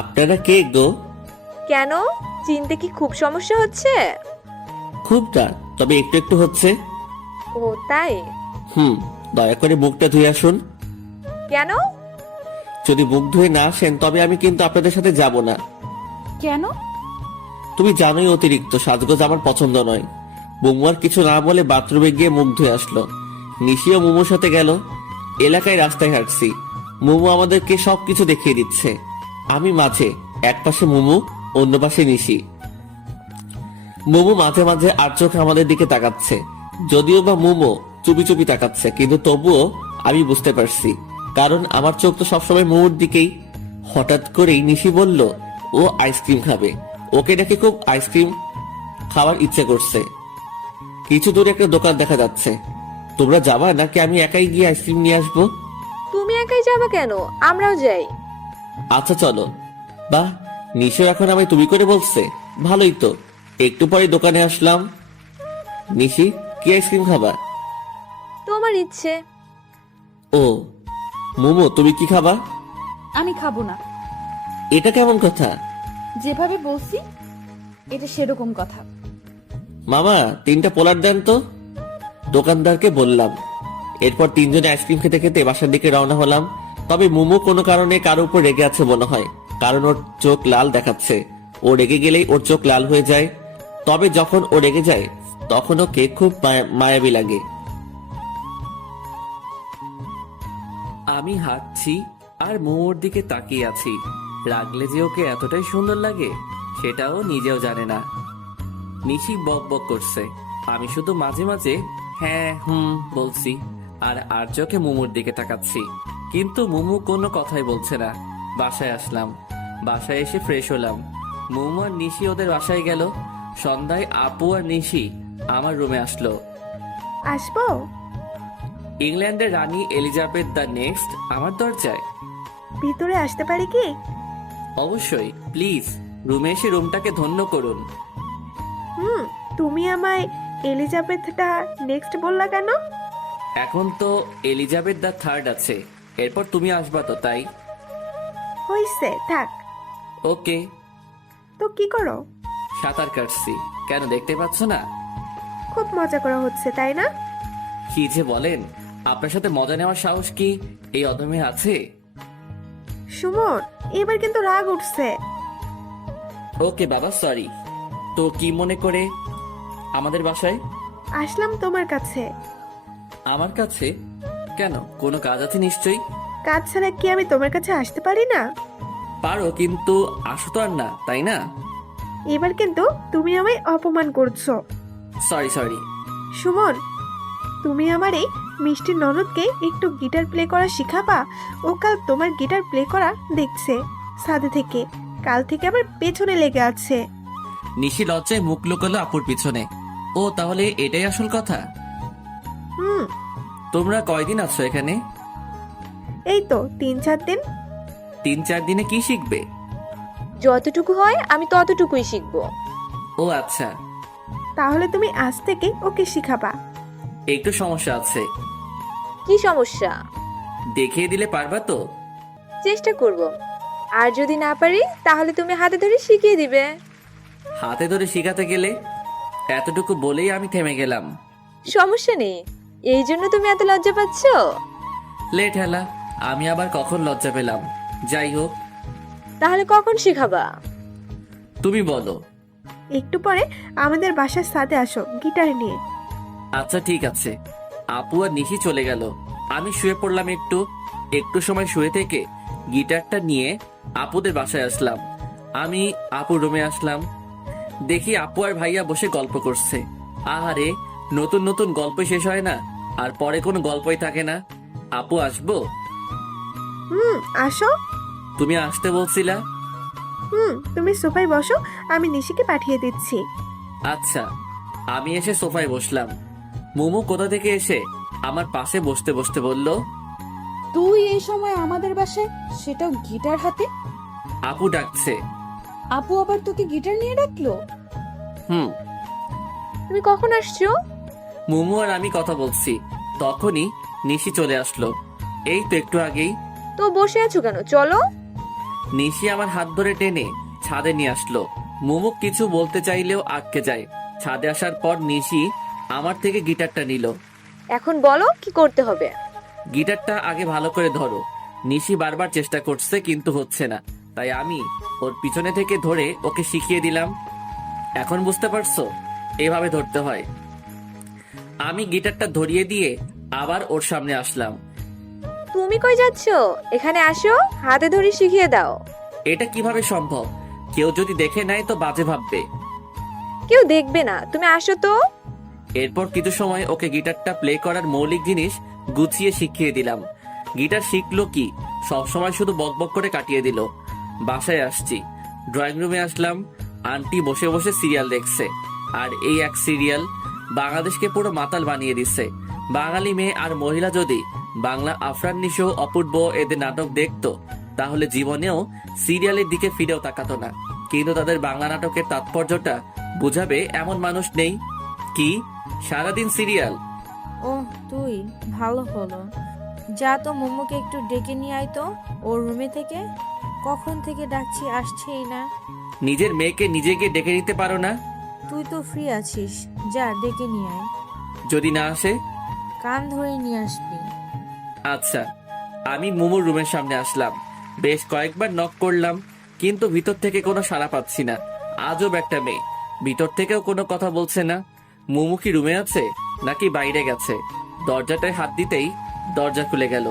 আপনারা কে গো? কেন, চিনতে কি খুব সমস্যা হচ্ছে? খুব না, তবে একটু একটু হচ্ছে। ও তাই? দয়া করে মুখটা ধুয়ে আসুন। কেন? যদি মুখ ধুয়ে না আসেন তবে আমি কিন্তু আপনাদের সাথে যাব না। কেন? তুমি জানোই অতিরিক্ত সাজগোজ আমার পছন্দ নয়। মোমো আর কিছু না বলে বাথরুমে গিয়ে মুখ ধুয়ে আসলো। নিশিও মোমোর সাথে গেল। এলাকায় রাস্তায় হাঁটছি, মোমো আমাদেরকে সবকিছু দেখিয়ে দিচ্ছে। আমি মাঝে, এক পাশে মোমো, অন্য পাশে নিশি। মোমো মাঝে মাঝে আর চোখে আমাদের দিকে তাকাচ্ছে, যদিও বা মোমো চুপি চুপি তাকাচ্ছে, কিন্তু তবুও আমি বুঝতে পারছি, কারণ আমার চোখ তো সবসময় মোমোর দিকেই। হঠাৎ করেই নিশি বলল ও আইসক্রিম খাবে। ওকে নাকি খুব আইসক্রিম খাওয়ার ইচ্ছে করছে। কিছু দূরে একটা দোকান দেখা যাচ্ছে। তোমরা যাবা নাকি আমি একাই গিয়ে আইসক্রিম নিয়ে আসবো? তুমি একাই যাবে কেন, আমরাও যাই। আচ্ছা চলো। বাহ, নিশো এখন আমায় তুমি করে বলছে, ভালোই তো। একটু পরে দোকানে আসলাম। নিশি, কি আইসক্রিম খাবা? তোমার ইচ্ছে। ও মোমো, তুমি কি খাবা? আমি খাবো না। এটা কেমন কথা? যেভাবে বলছি এটা সেরকম কথা। মামা, 3টা পোলার দেন তো। দোকানদারকে বললাম। এরপর তিনজনে আইসক্রিম খেতে খেতে বাসার দিকে রওনা হলাম। তবে মোমো কোনো কারণে কারোর উপর রেগে আছে মনে হয়, কারণ ওর চোখ লাল দেখাচ্ছে। ও রেগে গেলেই ওর চোখ লাল হয়ে যায়, তবে যখন ও রেগে যায় তখন ওকে খুব মায়াবী লাগে। আমি হাঁটছি আর মোমোর দিকে তাকিয়ে আছি। রাগলে যে ওকে এতটাই সুন্দর লাগে সেটাও নিজেও জানে না। নিশি বক বক করছে, আমি শুধু মাঝে মাঝে হ্যাঁ বলছি আর চোখে মোমোর দিকে তাকাচ্ছি, কিন্তু মোমো কোনো কথাই বলছে না। বাসায় আসলাম। বাসায় এসে ফ্রেশ হলাম। মোমো আর নিশি ওদের বাসায় গেল। সন্ধ্যায় আপু আর নিশি আমার রুমে আসলো। আসবো? ইংল্যান্ডের রানী এলিজাবেথ দ্য নেক্সট আমার দরজায়। ভিতরে আসতে পারি কি? অবশ্যই, প্লিজ রুমে এসে রুমটাকে ধন্য করুন। তুমি আমায় এলিজাবেথটা নেক্সট বললা কেন? এখন তো এলিজাবেথ দ্য থার্ড আছে, এরপর তুমি আসবা তো, তাই। হইছে, থাক। ওকে। তো কি করো? সাঁতার কাটছি। কেন দেখতে পাচ্ছ না? খুব মজা করা হচ্ছে তাই না? কি যে বলেন, আপনার সাথে মজা নেওয়ার সাহস কি এই অদমে আছে? সুমন, এবার কিন্তু রাগ উঠছে। ওকে বাবা, সরি। তো কি মনে করে আমাদের বাসায়? আসলাম তোমার কাছে। আমার কাছে কেন? কোনো কাজ আছে নিশ্চয়ই। কাজ ছাড়া কি আমি তোমার কাছে আসতে পারি না? পারো, কিন্তু আসো তো আর না, তাই না? এবার কিন্তু তুমি আমায় অপমান করছো। Sorry sorry. সুমন, তুমি আমার এই মিষ্টি ননদকে একটু গিটার প্লে করা শিখাবা। ও কাল তোমার গিটার প্লে করা দেখছে ছাদে থেকে, কাল থেকে আবার পেছনে লেগে আছে। নিশি লজ্জায় মুখ লুকালো আপুর পিছনে। ও তাহলে এটাই আসল কথা? হুম, তোমরা কয়দিন আছো এখানে? এই তো 3-4 দিন। 3-4 দিনে কি শিখবে? যতটুকু হয় আমি ততটুকুই শিখবো। ও আচ্ছা। তাহলে তুমি আজ থেকে ওকে শিখাবা। একটু সমস্যা আছে। কি সমস্যা? দেখিয়ে দিলে পারবা তো? চেষ্টা করব। আর যদি না পারি তাহলে তুমি হাতে ধরে শিখিয়ে দিবে। হাতে ধরে শিখাতে গেলে? এতটুকু বলেই আমি থেমে গেলাম। সমস্যা নেই, এই জন্য তুমি এত লজ্জা পাচ্ছ? লেট হেলা, আমি আবার কখন লজ্জা পেলাম? যাই হোক, তাহলে কখন শিখাবা? তুমি বলো। একটু পরে আমাদের বাসার ছাদে আসো গিটার নিয়ে। আচ্ছা ঠিক আছে। আপু আর নিশি চলে গেল। আমি শুয়ে পড়লাম। একটু সময় শুয়ে থেকে গিটারটা নিয়ে আপুদের বাসায় আসলাম। আমি আপুর রুমে আসলাম। দেখি আপু আর ভাইয়া বসে গল্প করছে। আহারে, নতুন নতুন গল্প শেষ হয় না, আর পরে কোনো গল্পই থাকে না। আপু আসবো? আসো। তুমি আসতে বলছিলা? তুমি সোফায় বসো, আমি নিশিকে পাঠিয়ে দিচ্ছি। আচ্ছা। আমি এসে সোফায় বসলাম। মোমো কোথা থেকে এসে আমার পাশে বসতে বসতে বলল, তুই এই সময় আমাদের বাসায়, সেটাও গিটার হাতে? আপু ডাকছে। আপু আবার তোকে গিটার নিয়ে ডাকলো? হুম। তুমি কখন আসছো? মোমো আর আমি কথা বলছি, তখনই নিশি চলে আসলো। এই তো একটু আগেই। তো বসে আছো কেন, চলো। নিশি আমার হাত ধরে টেনে ছাদে নিয়ে আসলো। মোমো কিছু বলতে চাইলেও আটকে যায়। ছাদে আসার পর নিশি আমার থেকে গিটারটা নিল। এখন বলো কি করতে হবে। গিটারটা আগে ভালো করে ধরো। নিশি বারবার চেষ্টা করছে কিন্তু হচ্ছে না, তাই আমি ওর পিছনে থেকে ধরে ওকে শিখিয়ে দিলাম। এখন বুঝতে পারছো? এভাবে ধরতে হয়। আমি গিটারটা ধরিয়ে দিয়ে আবার ওর সামনে আসলাম। তুমি কই যাচ্ছো? এখানে আসো, হাতে ধরে শিখিয়ে দাও। এটা কিভাবে সম্ভব? কেউ যদি দেখে নেয় তো বাজে ভাববে। কেউ দেখবে না, তুমি আসো তো। এরপর কিছু সময় ওকে গিটারটা প্লে করার মৌলিক জিনিস গুছিয়ে শিখিয়ে দিলাম। গিটার শিখলো কি, সবসময় শুধু বকবক করে কাটিয়ে দিল। বাসায় আসছি, ড্রয়িং রুমে আসলাম। আন্টি বসে বসে সিরিয়াল দেখছে। আর এই এক সিরিয়াল বাংলাদেশকে পুরো মাতাল বানিয়ে দিচ্ছে। বাঙালি মেয়ে আর মহিলা যদি বাংলা আফরান নিশো, অপূর্ব এদের নাটক দেখতো তাহলে জীবনেও সিরিয়ালের দিকে ফিরেও তাকাতো না। কিন্তু তাদের বাংলা নাটকের তাৎপর্যটা বুঝাবে এমন মানুষ নেই। কি সারাদিন সিরিয়াল? ও তুই, ভালো হলো। যা তো মোমোকে একটু ডেকে নিয়ে আয় তো ওর রুমে থেকে। কখন থেকে ডাকছি, আসছেই না। নিজের মেয়েকে নিজেকে ডেকে নিতে পারো না? তুই তো ফ্রি আছিস, যা ডেকে নিয়ে আয়। যদি না আসে? কান ধরে নিয়ে আসবি। আচ্ছা। আমি মোমোর রুমের সামনে আসলাম। বেশ কয়েকবার নক করলাম, কিন্তু ভিতর থেকে কোনো সাড়া পাচ্ছি না। আজব একটা মেয়ে, ভিতর থেকেও কোনো কথা বলছে না। মোমো কি রুমে আছে নাকি বাইরে গেছে? দরজাটায় হাত দিতেই দরজা খুলে গেল।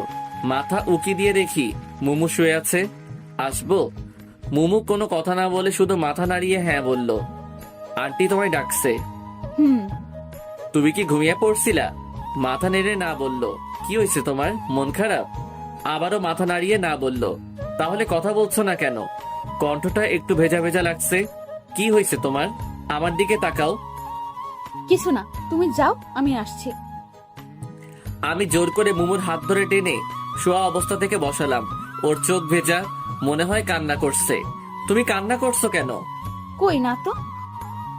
মাথা উকি দিয়ে দেখি মোমো শুয়ে আছে। আসবো? মোমো কোনো কথা না বলে শুধু মাথা নাড়িয়ে হ্যাঁ বলল। আন্টি তোমায় ডাকছে। হুম। তুমি কি ঘুমিয়ে পড়ছিলা? মাথা নেড়ে না বলল। কি হয়েছে তোমার, মন খারাপ? আবারও মাথা নাড়িয়ে না বলল। তাহলে কথা বলছো না কেন? কণ্ঠটা একটু ভেজা ভেজা লাগছে। কি হয়েছে তোমার? আমার দিকে তাকাও। কিছু না, তুমি যাও, আমি আসছি। আমি জোর করে মোমোর হাত ধরে টেনে শোয়া অবস্থা থেকে বসালাম। ওর চোখ ভেজা, মনে হয় কান্না করছে। তুমি কান্না করছো কেন? কই না তো।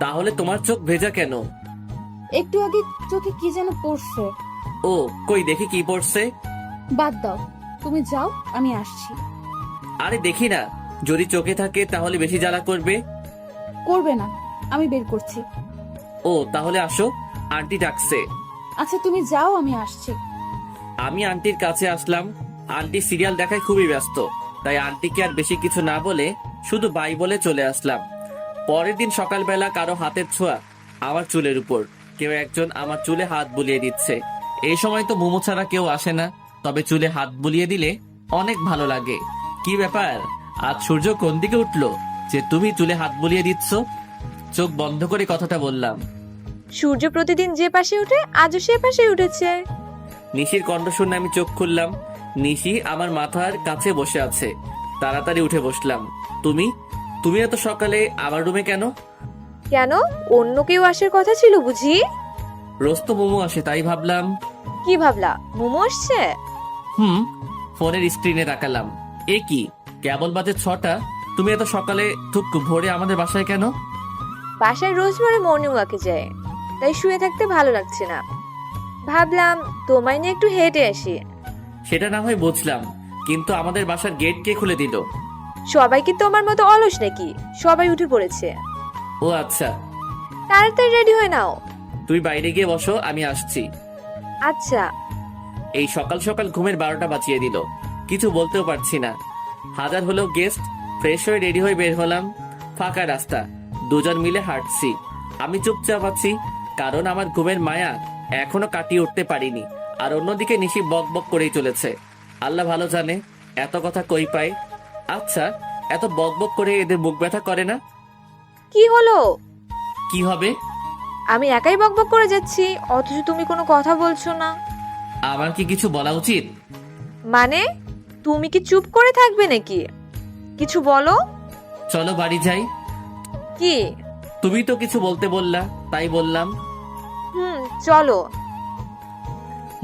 তাহলে তোমার চোখ ভেজা কেন? একটু আগে চোখে কি যেন পড়ছে। ও কই দেখি কি পড়ছে। বাদ দাও, তুমি যাও, আমি আসছি। আরে দেখি না, যদি চোখে থাকে তাহলে বেশি জ্বালা করবে। করবে না, আমি বের করছি। ও তাহলে আসো, আন্টি ডাকছে। আচ্ছা তুমি যাও, আমি আসছি। আমি আন্টির কাছে আসলাম। আন্টি সিরিয়াল দেখায় খুবই ব্যস্ত, তাই আন্টিকে আর বেশি কিছু না বলে শুধু বাই বলে চলে আসলাম। পরের দিন সকালবেলা কারো হাতের ছোঁয়া আমার চুলের উপর, কেউ একজন আমার চুলে হাত বুলিয়ে দিচ্ছে। এই সময় তো মোমো ছাড়া কেউ আসে না, তবে চুলে হাত বুলিয়ে দিলে অনেক ভালো লাগে। কি ব্যাপার, আজ সূর্য কোন দিকে উঠলো যে তুমি চুলে হাত বুলিয়ে দিচ্ছ? চোখ বন্ধ করে কথাটা বললাম। সূর্য প্রতিদিন যে পাশে উঠে আজও সে পাশে উঠেছে। নিশির কণ্ঠ শুনে আমি চোখ খুললাম। নিশি আমার মাথার কাছে বসে আছে। তাড়াতাড়ি উঠে বসলাম। তুমি তুমি এত সকালে আমার রুমে কেন? কেন, অন্য কেউ আসার কথা ছিল বুঝি? রোজ তো মোমো আসে, তাই ভাবলাম। কি ভাবলা, মোমো আসছে? ফোনের স্ক্রিনে তাকালাম। এ কি, কেবল বাজে 6টা, তুমি এত সকালে থুক ভোরে আমাদের বাসায় কেন? বাসায় রোজ ভোরে মর্নিং ওয়াকে যায়, তাই শুয়ে থাকতে ভালো লাগছে না। ভাবলাম তোমায় নিয়ে একটু হেঁটে আসি। সেটা না হয় বুঝলাম, কিন্তু আমাদের বাসার গেট কে খুলে দিল? সবাই কি তোমার মতো অলস নাকি? সবাই উঠে পড়েছে। ও আচ্ছা, তাড়াতাড়ি রেডি হয়ে নাও। তুমি বাইরে গিয়ে বসো, আমি আসছি। আচ্ছা। এই সকাল সকাল ঘুমের 12টা বাজিয়ে দিল। কিছু বলতেও পারছি না। হাজার হলেও গেস্ট। ফ্রেশ হয়ে রেডি হয়ে বের হলাম। ফাঁকা রাস্তা, দুজন মিলে হাঁটছি। আমি চুপচাপ আছি, কারণ আমার ঘুমের মায়া এখনো কাটিয়ে উঠতে পারিনি। আর অন্যদিকে নিশি বক বক করেই চলেছে। আল্লাহ ভালো জানে এত কথা কই পায়। আচ্ছা, এত বক বক করে এদের মুখ ব্যথা করে না? কি হলো? কি হবে? আমি একাই বকবক করে যাচ্ছি, অথচ তুমি কোনো কথা বলছো না। আমার কি কিছু বলা উচিত? মানে, তুমি কি চুপ করে থাকবে নাকি? কিছু বলো। চলো বাড়ি যাই। কি? তুমি তো কিছু বলতে বললা, তাই বললাম। চলো।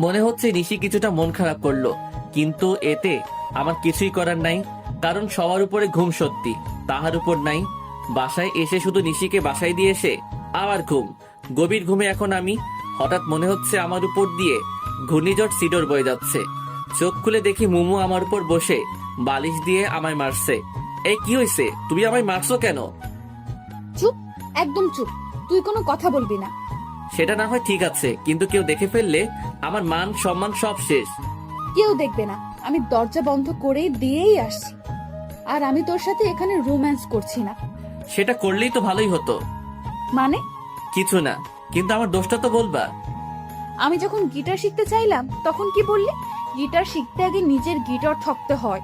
মনে হচ্ছে নিশি কিছুটা মন খারাপ করলো, কিন্তু এতে আমার কিছুই করার নাই। কারণ সবার উপরে ঘুম সত্যি, তাহার উপর নাই। বাসায় এসে শুধু নিশিকে বাসায় দিয়ে এসে আবার ঘুম। গভীর ঘুমে এখন আমি। হঠাৎ মনে হচ্ছে আমার উপর দিয়ে ঘূর্ণিঝড় সিডর বয়ে যাচ্ছে। চোখ খুলে দেখি মুমু আমার উপর বসে বালিশ দিয়ে আমায় মারছে। এই কি হয়েছে, তুমি আমায় মারছো কেন? চুপ, একদম চুপ। তুই কোনো কথা বলবি না। সেটা না হয় ঠিক আছে, কিন্তু কেউ দেখে ফেললে আমার মান সম্মান সব শেষ। কেউ দেখবে না, আমি দরজা বন্ধ করে দিয়েই আসছি। আর আমি তোর সাথে এখানে রোম্যান্স করছি না। সেটা করলেই তো ভালোই হতো। মানে? কিছু না, কিন্তু আমার দোষটা তো বলবা। আমি যখন গিটার শিখতে চাইলাম তখন কি বললি? গিটার শিখতে আগে নিজের গিটার ঠকতে হয়।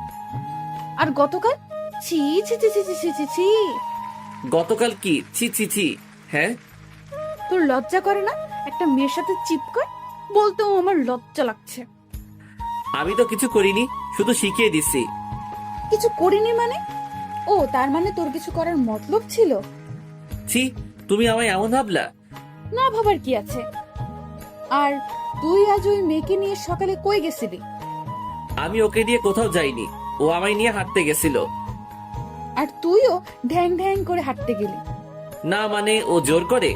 আর গতকাল ছি ছি ছি ছি ছি ছি ছি ছি। গতকাল কি ছি ছি ছি? হ্যাঁ, তোর লজ্জা করে না একটা মেয়ের সাথে চিপকার? বলতেও আমার লজ্জা লাগছে। আমি তো কিছু করিনি, শুধু শিখিয়ে দিছি। কিছু করিনি মানে? ও তার মানে তোর কিছু করার মতলব ছিল? ছি, তুমি আমায় এমন ভাবলা? না ভাবার কি আছে? আর তুই আজ ওই মেয়েকে নিয়ে সকালে কই গেছিলি? আমি ওকে দিয়ে কোথাও যাইনি, ও আমায় নিয়ে হাঁটতে গেছিল। আর তুইও ঢ্যাং ঢ্যাং করে হাঁটতে গেলি? না মানে, ও জোর করে।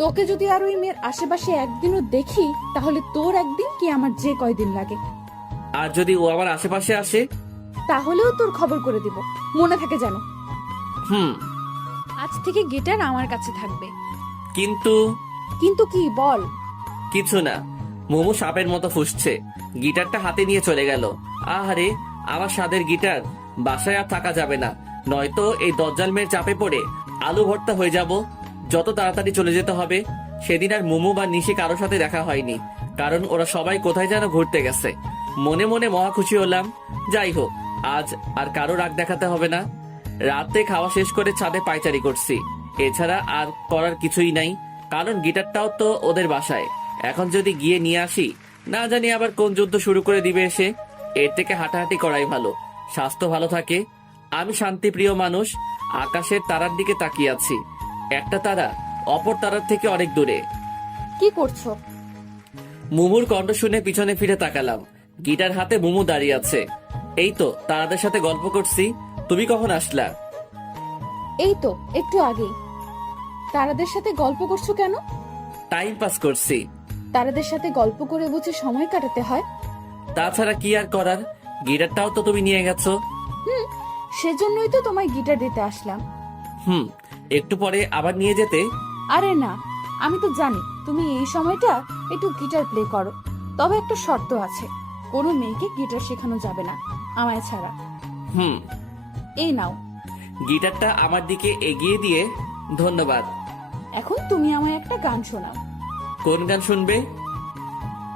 তোকে যদি আর ওই মেয়ের আশেপাশে একদিনও দেখি, তাহলে তোর একদিন কি আমার যে কয়দিন লাগে। আর যদি ও আমার আশেপাশে আসে? তাহলেও তোর খবর করে দিব, মনে থাকে যেন। হুম। আজ থেকে গিটার আমার কাছে থাকবে। কিন্তু? কিন্তু কি বল? কিছু না। মোমো সাপের মতো ফুসছে, গিটারটা হাতে নিয়ে চলে গেল। আহারে, আমার স্বাদের গিটার। বাসায় আর থাকা যাবে না, নয়তো এই দজ্জাল মেয়ের চাপে পড়ে আলু ভর্তা হয়ে যাব। যত তাড়াতাড়ি চলে যেতে হবে। সেদিন আর মোমো বা নিশি কারোর সাথে দেখা হয়নি, কারণ ওরা সবাই কোথায় যেন ঘুরতে গেছে। মনে মনে মহা খুশি হলাম। যাই হোক, আজ আর কারো রাগ দেখাতে হবে না। রাতে খাওয়া শেষ করে ছাদে পায়চারি করছি, এছাড়া আর করার কিছুই নাই। কারণ গিটারটাও তো ওদের বাসায়। এখন যদি গিয়ে নিয়ে আসি, না জানি আবার কোন যুদ্ধ শুরু করে দিবে এসে। এর থেকে হাঁটাহাঁটি করাই ভালো, স্বাস্থ্য ভালো থাকে। আমি শান্তিপ্রিয় মানুষ। আকাশের তারার দিকে তাকিয়ে আছি। একটা তারা অপর তারার থেকে অনেক দূরে। কি করছো? মুমুর কণ্ঠ শুনে পিছনে ফিরে তাকালাম। গিটার হাতে মুমু দাঁড়িয়ে আছে। এই তো তারাদের সাথে গল্প করছি। তুমি কখন আসলা? এই তো একটু আগেই। তারাদের সাথে গল্প করছো কেন? টাইম পাস করছি। তারাদের সাথে গল্প করে বুঝে সময় কাটাতে হয়? তাছাড়া কি আর করার, গিটারটাও তো তুমি নিয়ে গেছো। সেজন্যই তো তোমায় গিটার দিতে আসলাম। একটু পরে আবার নিয়ে যেতে। আরে না, আমি তো জানি তুমি এই সময়টা একটু গিটার প্লে করো, তবে একটা শর্ত আছে, কোনো মেয়েকে গিটার শেখানো যাবে না আমায় ছাড়া। হুম। এই নাও। গিটারটা আমার দিকে এগিয়ে দিয়ে, ধন্যবাদ। এখন তুমি আমায় একটা গান শোনাও। কোন গান শুনবে?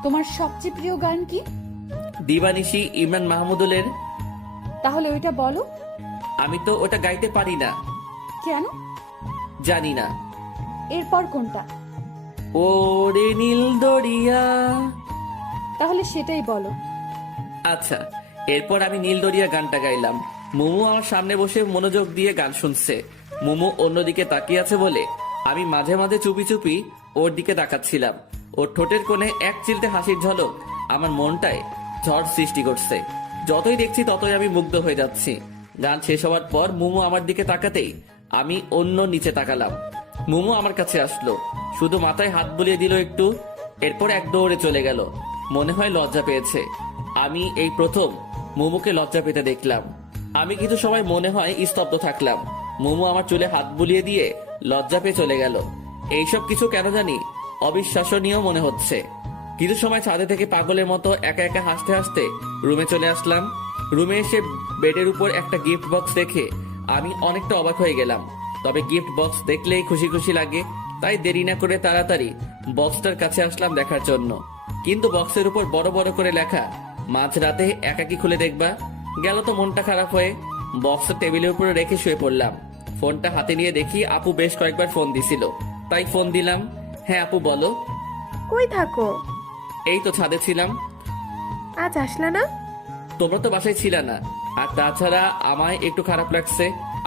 তোমার সবচেয়ে প্রিয় গান কি? দিবানিশি ইমরান মাহমুদুলের। তাহলে ওইটা বলো। আমি তো ওটা গাইতে পারি না। কেন? জানি না। এরপর কোনটা? ওরে নীল দরিয়া। তাহলে সেটাই বলো। আচ্ছা, এরপর আমি নীল দরিয়া গানটা গাইলাম। মুমু আমার সামনে বসে মনোযোগ দিয়ে গান শুনছে। মুমু অন্যদিকে তাকিয়ে আছে বলে আমি মাঝে মাঝে চুপি চুপি ওর দিকে তাকাচ্ছিলাম। ওর ঠোঁটের কোণে এক চিলতে হাসির ঝলক আমার মনটায় ঝড় সৃষ্টি করছে। যতই দেখছি ততই আমি মুগ্ধ হয়ে যাচ্ছি। গান শেষ হওয়ার পর মুমু আমার দিকে তাকাতেই আমি অন্য নিচে তাকালাম। মুমু আমার কাছে আসলো, শুধু মাথায় হাত বুলিয়ে দিল একটু, এরপর এক দৌড়ে চলে গেল। মনে হয় লজ্জা পেয়েছে। আমি এই প্রথম মুমুকে লজ্জা পেতে দেখলাম। আমি কিছু সময় মনে হয় স্তব্ধ থাকলাম। মুমু আমার চুলে হাত বুলিয়ে দিয়ে লজ্জা পেয়ে চলে গেল। এইসব কিছু কেন জানি অবিশ্বাসনীয় মনে হচ্ছে। কিছু সময় ছাদে থেকে পাগলের মতো একা একা হাসতে হাসতে রুমে চলে আসলাম। রুমে এসে বেডের উপর একটা গিফট বক্স দেখে আমি অনেকটা অবাক হয়ে গেলাম। তবে গিফট বক্স দেখলেই খুশি খুশি লাগে, তাই দেরি না করে তাড়াতাড়ি বক্সটার কাছে আসলাম দেখার জন্য। কিন্তু বক্সের উপর বড় বড় করে লেখা, মাঝরাতে একাকি খুলে দেখবা। গেল তো মনটা খারাপ হয়ে বক্সটা টেবিলের উপরে রেখে শুয়ে পড়লাম। ফোনটা হাতে নিয়ে দেখি আপু বেশ কয়েকবার ফোন দিছিল, তাই ফোন দিলাম। হ্যাঁ আপু বলো। কই থাকো? এই তো ছাদে ছিলাম। আজ আসলা না? তোমরা তো বাসায় ছিল না, আর তাছাড়া আমায় একটু খারাপ লাগছে,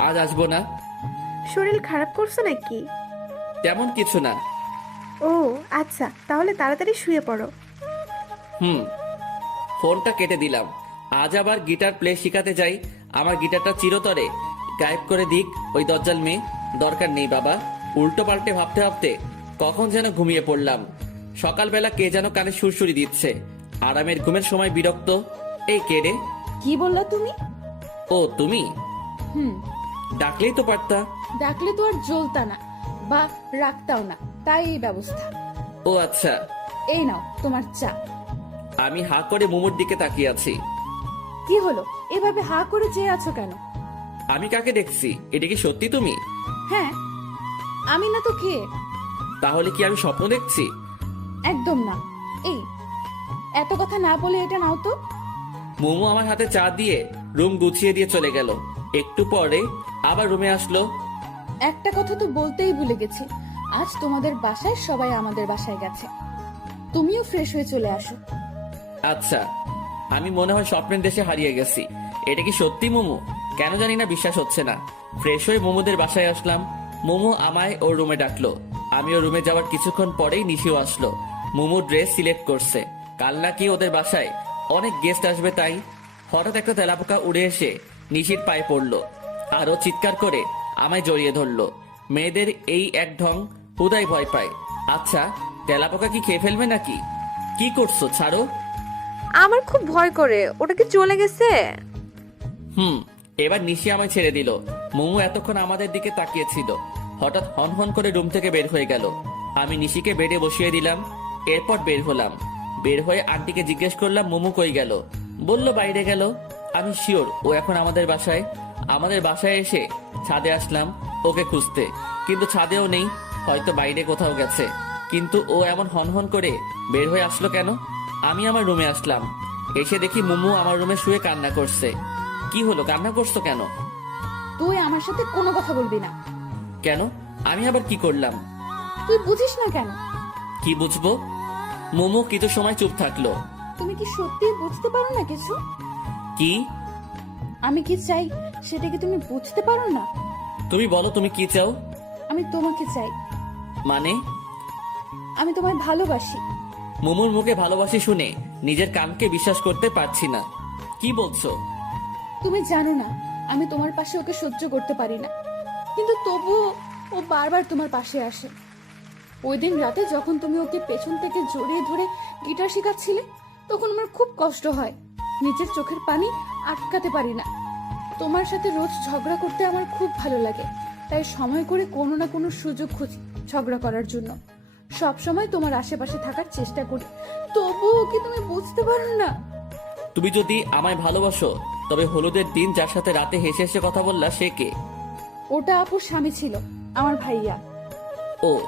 আজ আসবো না। শরীর খারাপ করছো নাকি? তেমন কিছু না। ও আচ্ছা, তাহলে তাড়াতাড়ি শুয়ে পড়ো। হুম। ফোনটা কেটে দিলাম। আজ আবার গিটার প্লে শিখাতে যাই, আমার গিটারটা চিরতরে গায়েব করে দিক ওই দজ্জাল মেয়ে। দরকার নেই বাবা। উল্টো পাল্টে ভাবতে ভাবতে কখন যেন ঘুমিয়ে পড়লাম। সকালবেলা কে যেন কানে সুরসুরি দিচ্ছে। আরামের ঘুমের সময় বিরক্ত। এই কে রে? কি বললা তুমি? ও তুমি? হুম। ডাকলেই তো পারতা। ডাকলে তো আর জ্বলতা না বা রাখতাও না, তাই এই ব্যবস্থা। ও আচ্ছা। এই নাও তোমার চা। আমি হা করে মুমুর দিকে তাকিয়ে আছি। কি হলো, এভাবে হা করে চেয়ে আছো কেন? আমি কাকে দেখছি? এটা কি সত্যি তুমি? হ্যাঁ, আমি না তো খেয়ে। তাহলে কি আমি স্বপ্ন দেখছি? একদম না। এই এত কথা না বলে এটা নাও তো। মোমো আমার হাতে চা দিয়ে রুম গুছিয়ে দিয়ে চলে গেল। একটু পরে আবার রুমে আসলো। একটা কথা তো বলতেই ভুলে গেছি, আজ তোমাদের বাসায় সবাই আমাদের বাসায় গেছে। তুমিও ফ্রেশ হয়ে চলে আসো। আচ্ছা, আমি মনে হয় স্বপ্নের দেশে হারিয়ে গেছি। এটা কি সত্যি মোমো? কেন জানি না বিশ্বাস হচ্ছে না। ফ্রেশ হয়ে মোমোদের বাসায় আসলাম। মোমো আমায় ওর রুমে ডাকলো। আমি ওর রুমে যাওয়ার কিছুক্ষণ পরেই নিশিও আসলো। মোমো ড্রেস সিলেক্ট করছে, কাল নাকি ওদের বাসায় অনেক গেস্ট আসবে। তাই হঠাৎ একটা তেলাপোকা উড়ে এসে নিশির পায়ে পড়লো, আরো চিৎকার করে আমায় জড়িয়ে ধরলো। মেয়েদের এই এক ঢং হুদাই ভয় পায়। আচ্ছা, তেলাপোকা কি খেয়ে ফেলবে নাকি? কি করছো? ছাড়ো। আমার খুব ভয় করে, ওটা কি চলে গেছে? হুম। এবার নিশি আমায় ছেড়ে দিল। মোমো এতক্ষণ আমাদের দিকে তাকিয়েছিল, হঠাৎ হন হন করে রুম থেকে বের হয়ে গেল। আমি নিশিকে বেডে বসিয়ে দিলাম, এরপর বের হলাম। বের হয়ে আন্টিকে জিজ্ঞেস করলাম মোমো কই গেল। বলল বাইরে গেল। আমি শিওর ও এখন আমাদের বাসায়। আমাদের বাসায় এসে ছাদে আসলাম ওকে খুঁজতে, কিন্তু ছাদেও নেই, হয়তো বাইরে কোথাও গেছে। কিন্তু ও এমন হনহন করে বের হয়ে আসলো কেন? আমি আমার রুমে আসলাম, এসে দেখি মোমো আমার রুমে শুয়ে কান্না করছে। কি হলো, কান্না করছো কেন? তুই আমার সাথে কোনো কথা বলবি না। কেন? আমি আবার কি করলাম? তুই বুঝিস না কেন? কি বুঝবো? মোমো কিছু সময় চুপ থাকলো। তুমি কি সত্যি বুঝতে পারো না কিছু? কি? আমি কি চাই সেটা কি তুমি বুঝতে পারো না? তুমি বলো, তুমি কি চাও? আমি তোমাকে চাই। মানে? আমি তোমায় ভালোবাসি। মোমোর মুখে ভালোবাসি শুনে নিজের কানকে বিশ্বাস করতে পারছি না। কি বলছো? তুমি জানো না আমি তোমার পাশে ওকে সহ্য করতে পারি না, কিন্তু তবুও ও বারবার তোমার পাশে আসে। ওই দিন রাতে যখন তুমি ওকে পেছন থেকে জড়িয়ে ধরে গিটার শেখাচ্ছিলে, তখন আমার খুব কষ্ট হয়, নিজের চোখের পানি আটকাতে পারি না। তোমার সাথে রোজ ঝগড়া করতে আমার খুব ভালো লাগে, তাই সময় করে কোনো না কোনো সুযোগ খুঁজি ঝগড়া করার জন্য। সব সময় তোমার আশেপাশে থাকার চেষ্টা করি, তবুও কি তুমি বুঝতে পারো না? তুমি যদি আমায় ভালোবাসো তবে হলুদের দিন যার সাথে রাতে হেসে হেসে কথা বললা সে কে? ওটা আপুর স্বামী ছিল, আমার ভাইয়া। ও,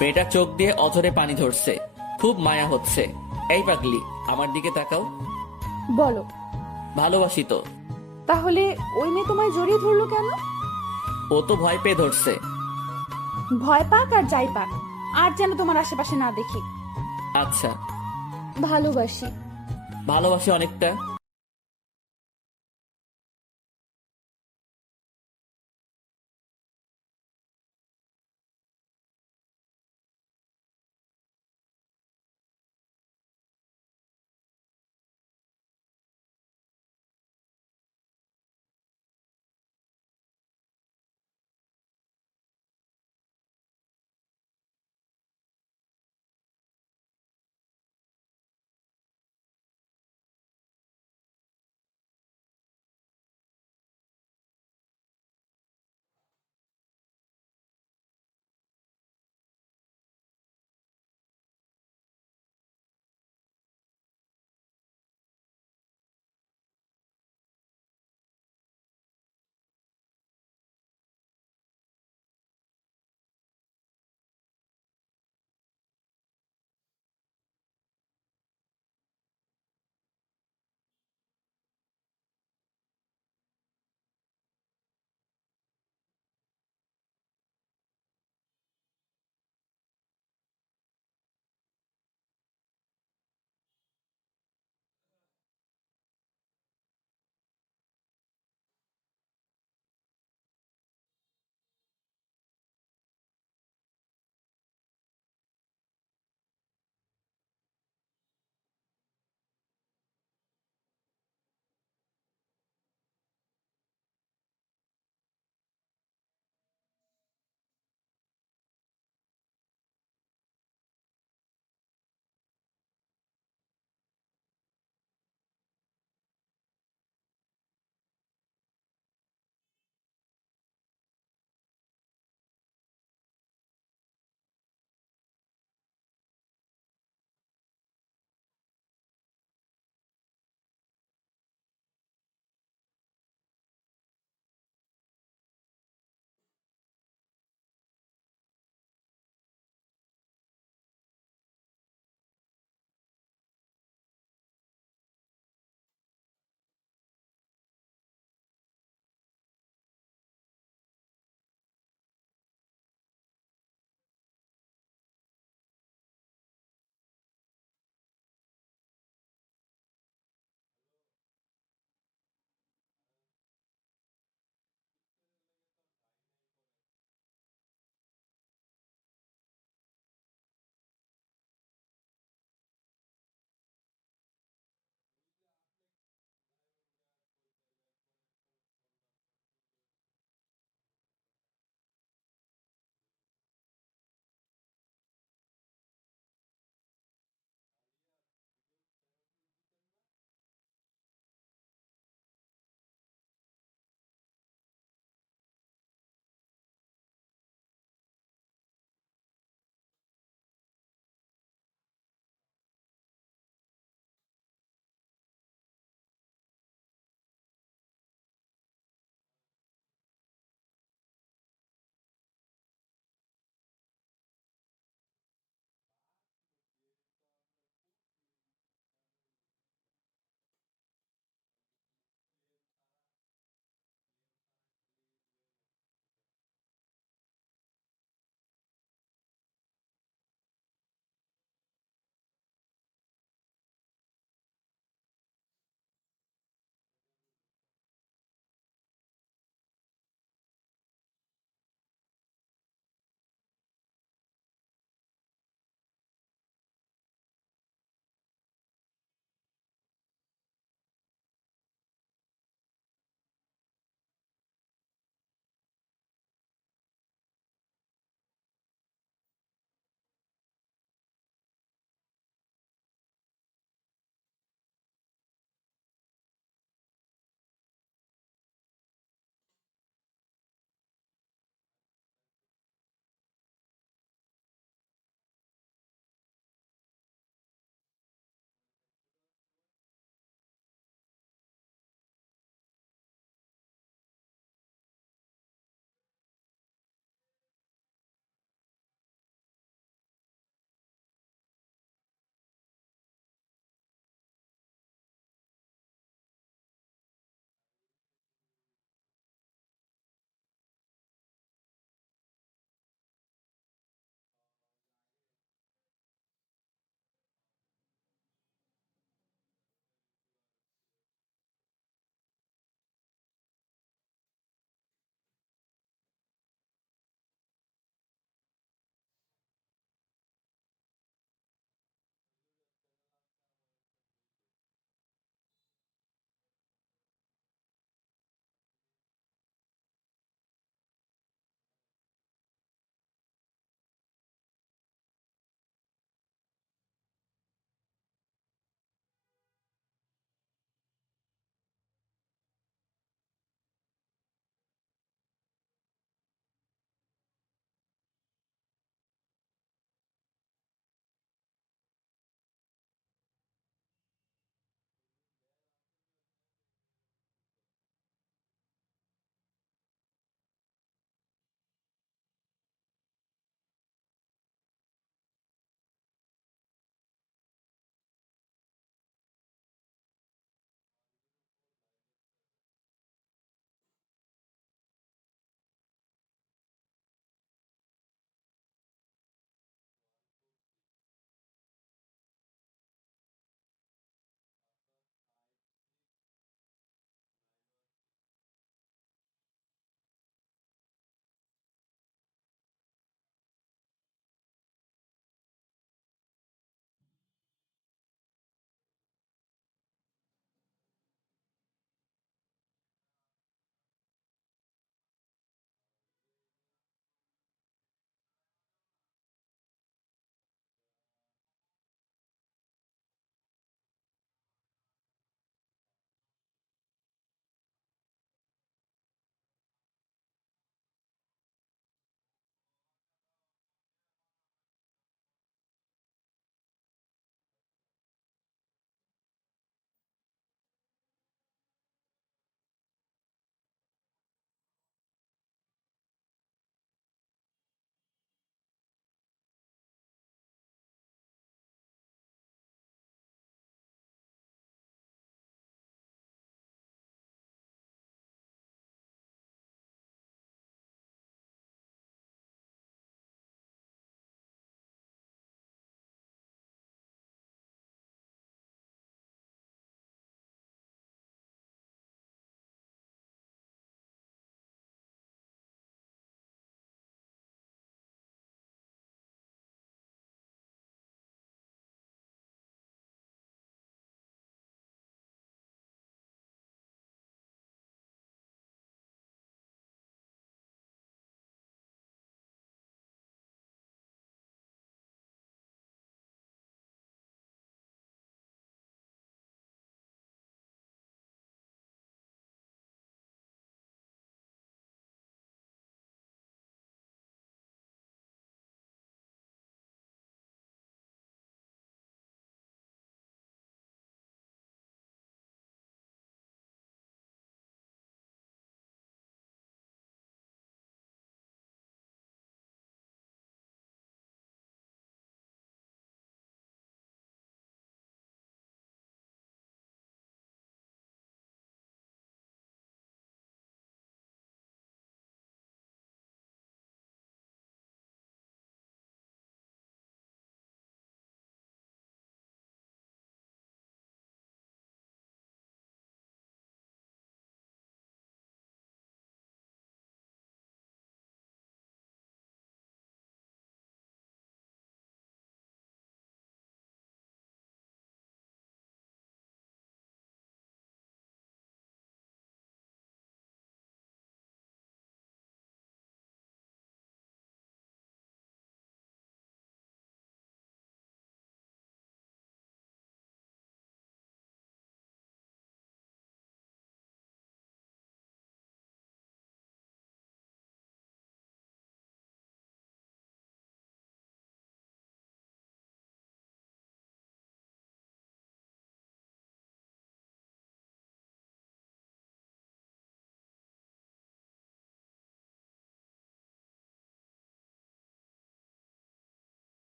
মেয়েটার চোখ দিয়ে অঝরে পানি ধরছে, খুব মায়া হচ্ছে। এই পাগলি, আমার দিকে তাকাও। বলো। ভালোবাসি তো। তাহলে ওই মেয়ে তোমায় জড়িয়ে ধরলো কেন? ও তো ভয় পেয়ে ধরছে। ভয় পাক আর যাই পাক, আর যেন তোমার আশেপাশে না দেখি। আচ্ছা, ভালোবাসি। ভালোবাসি অনেকটা।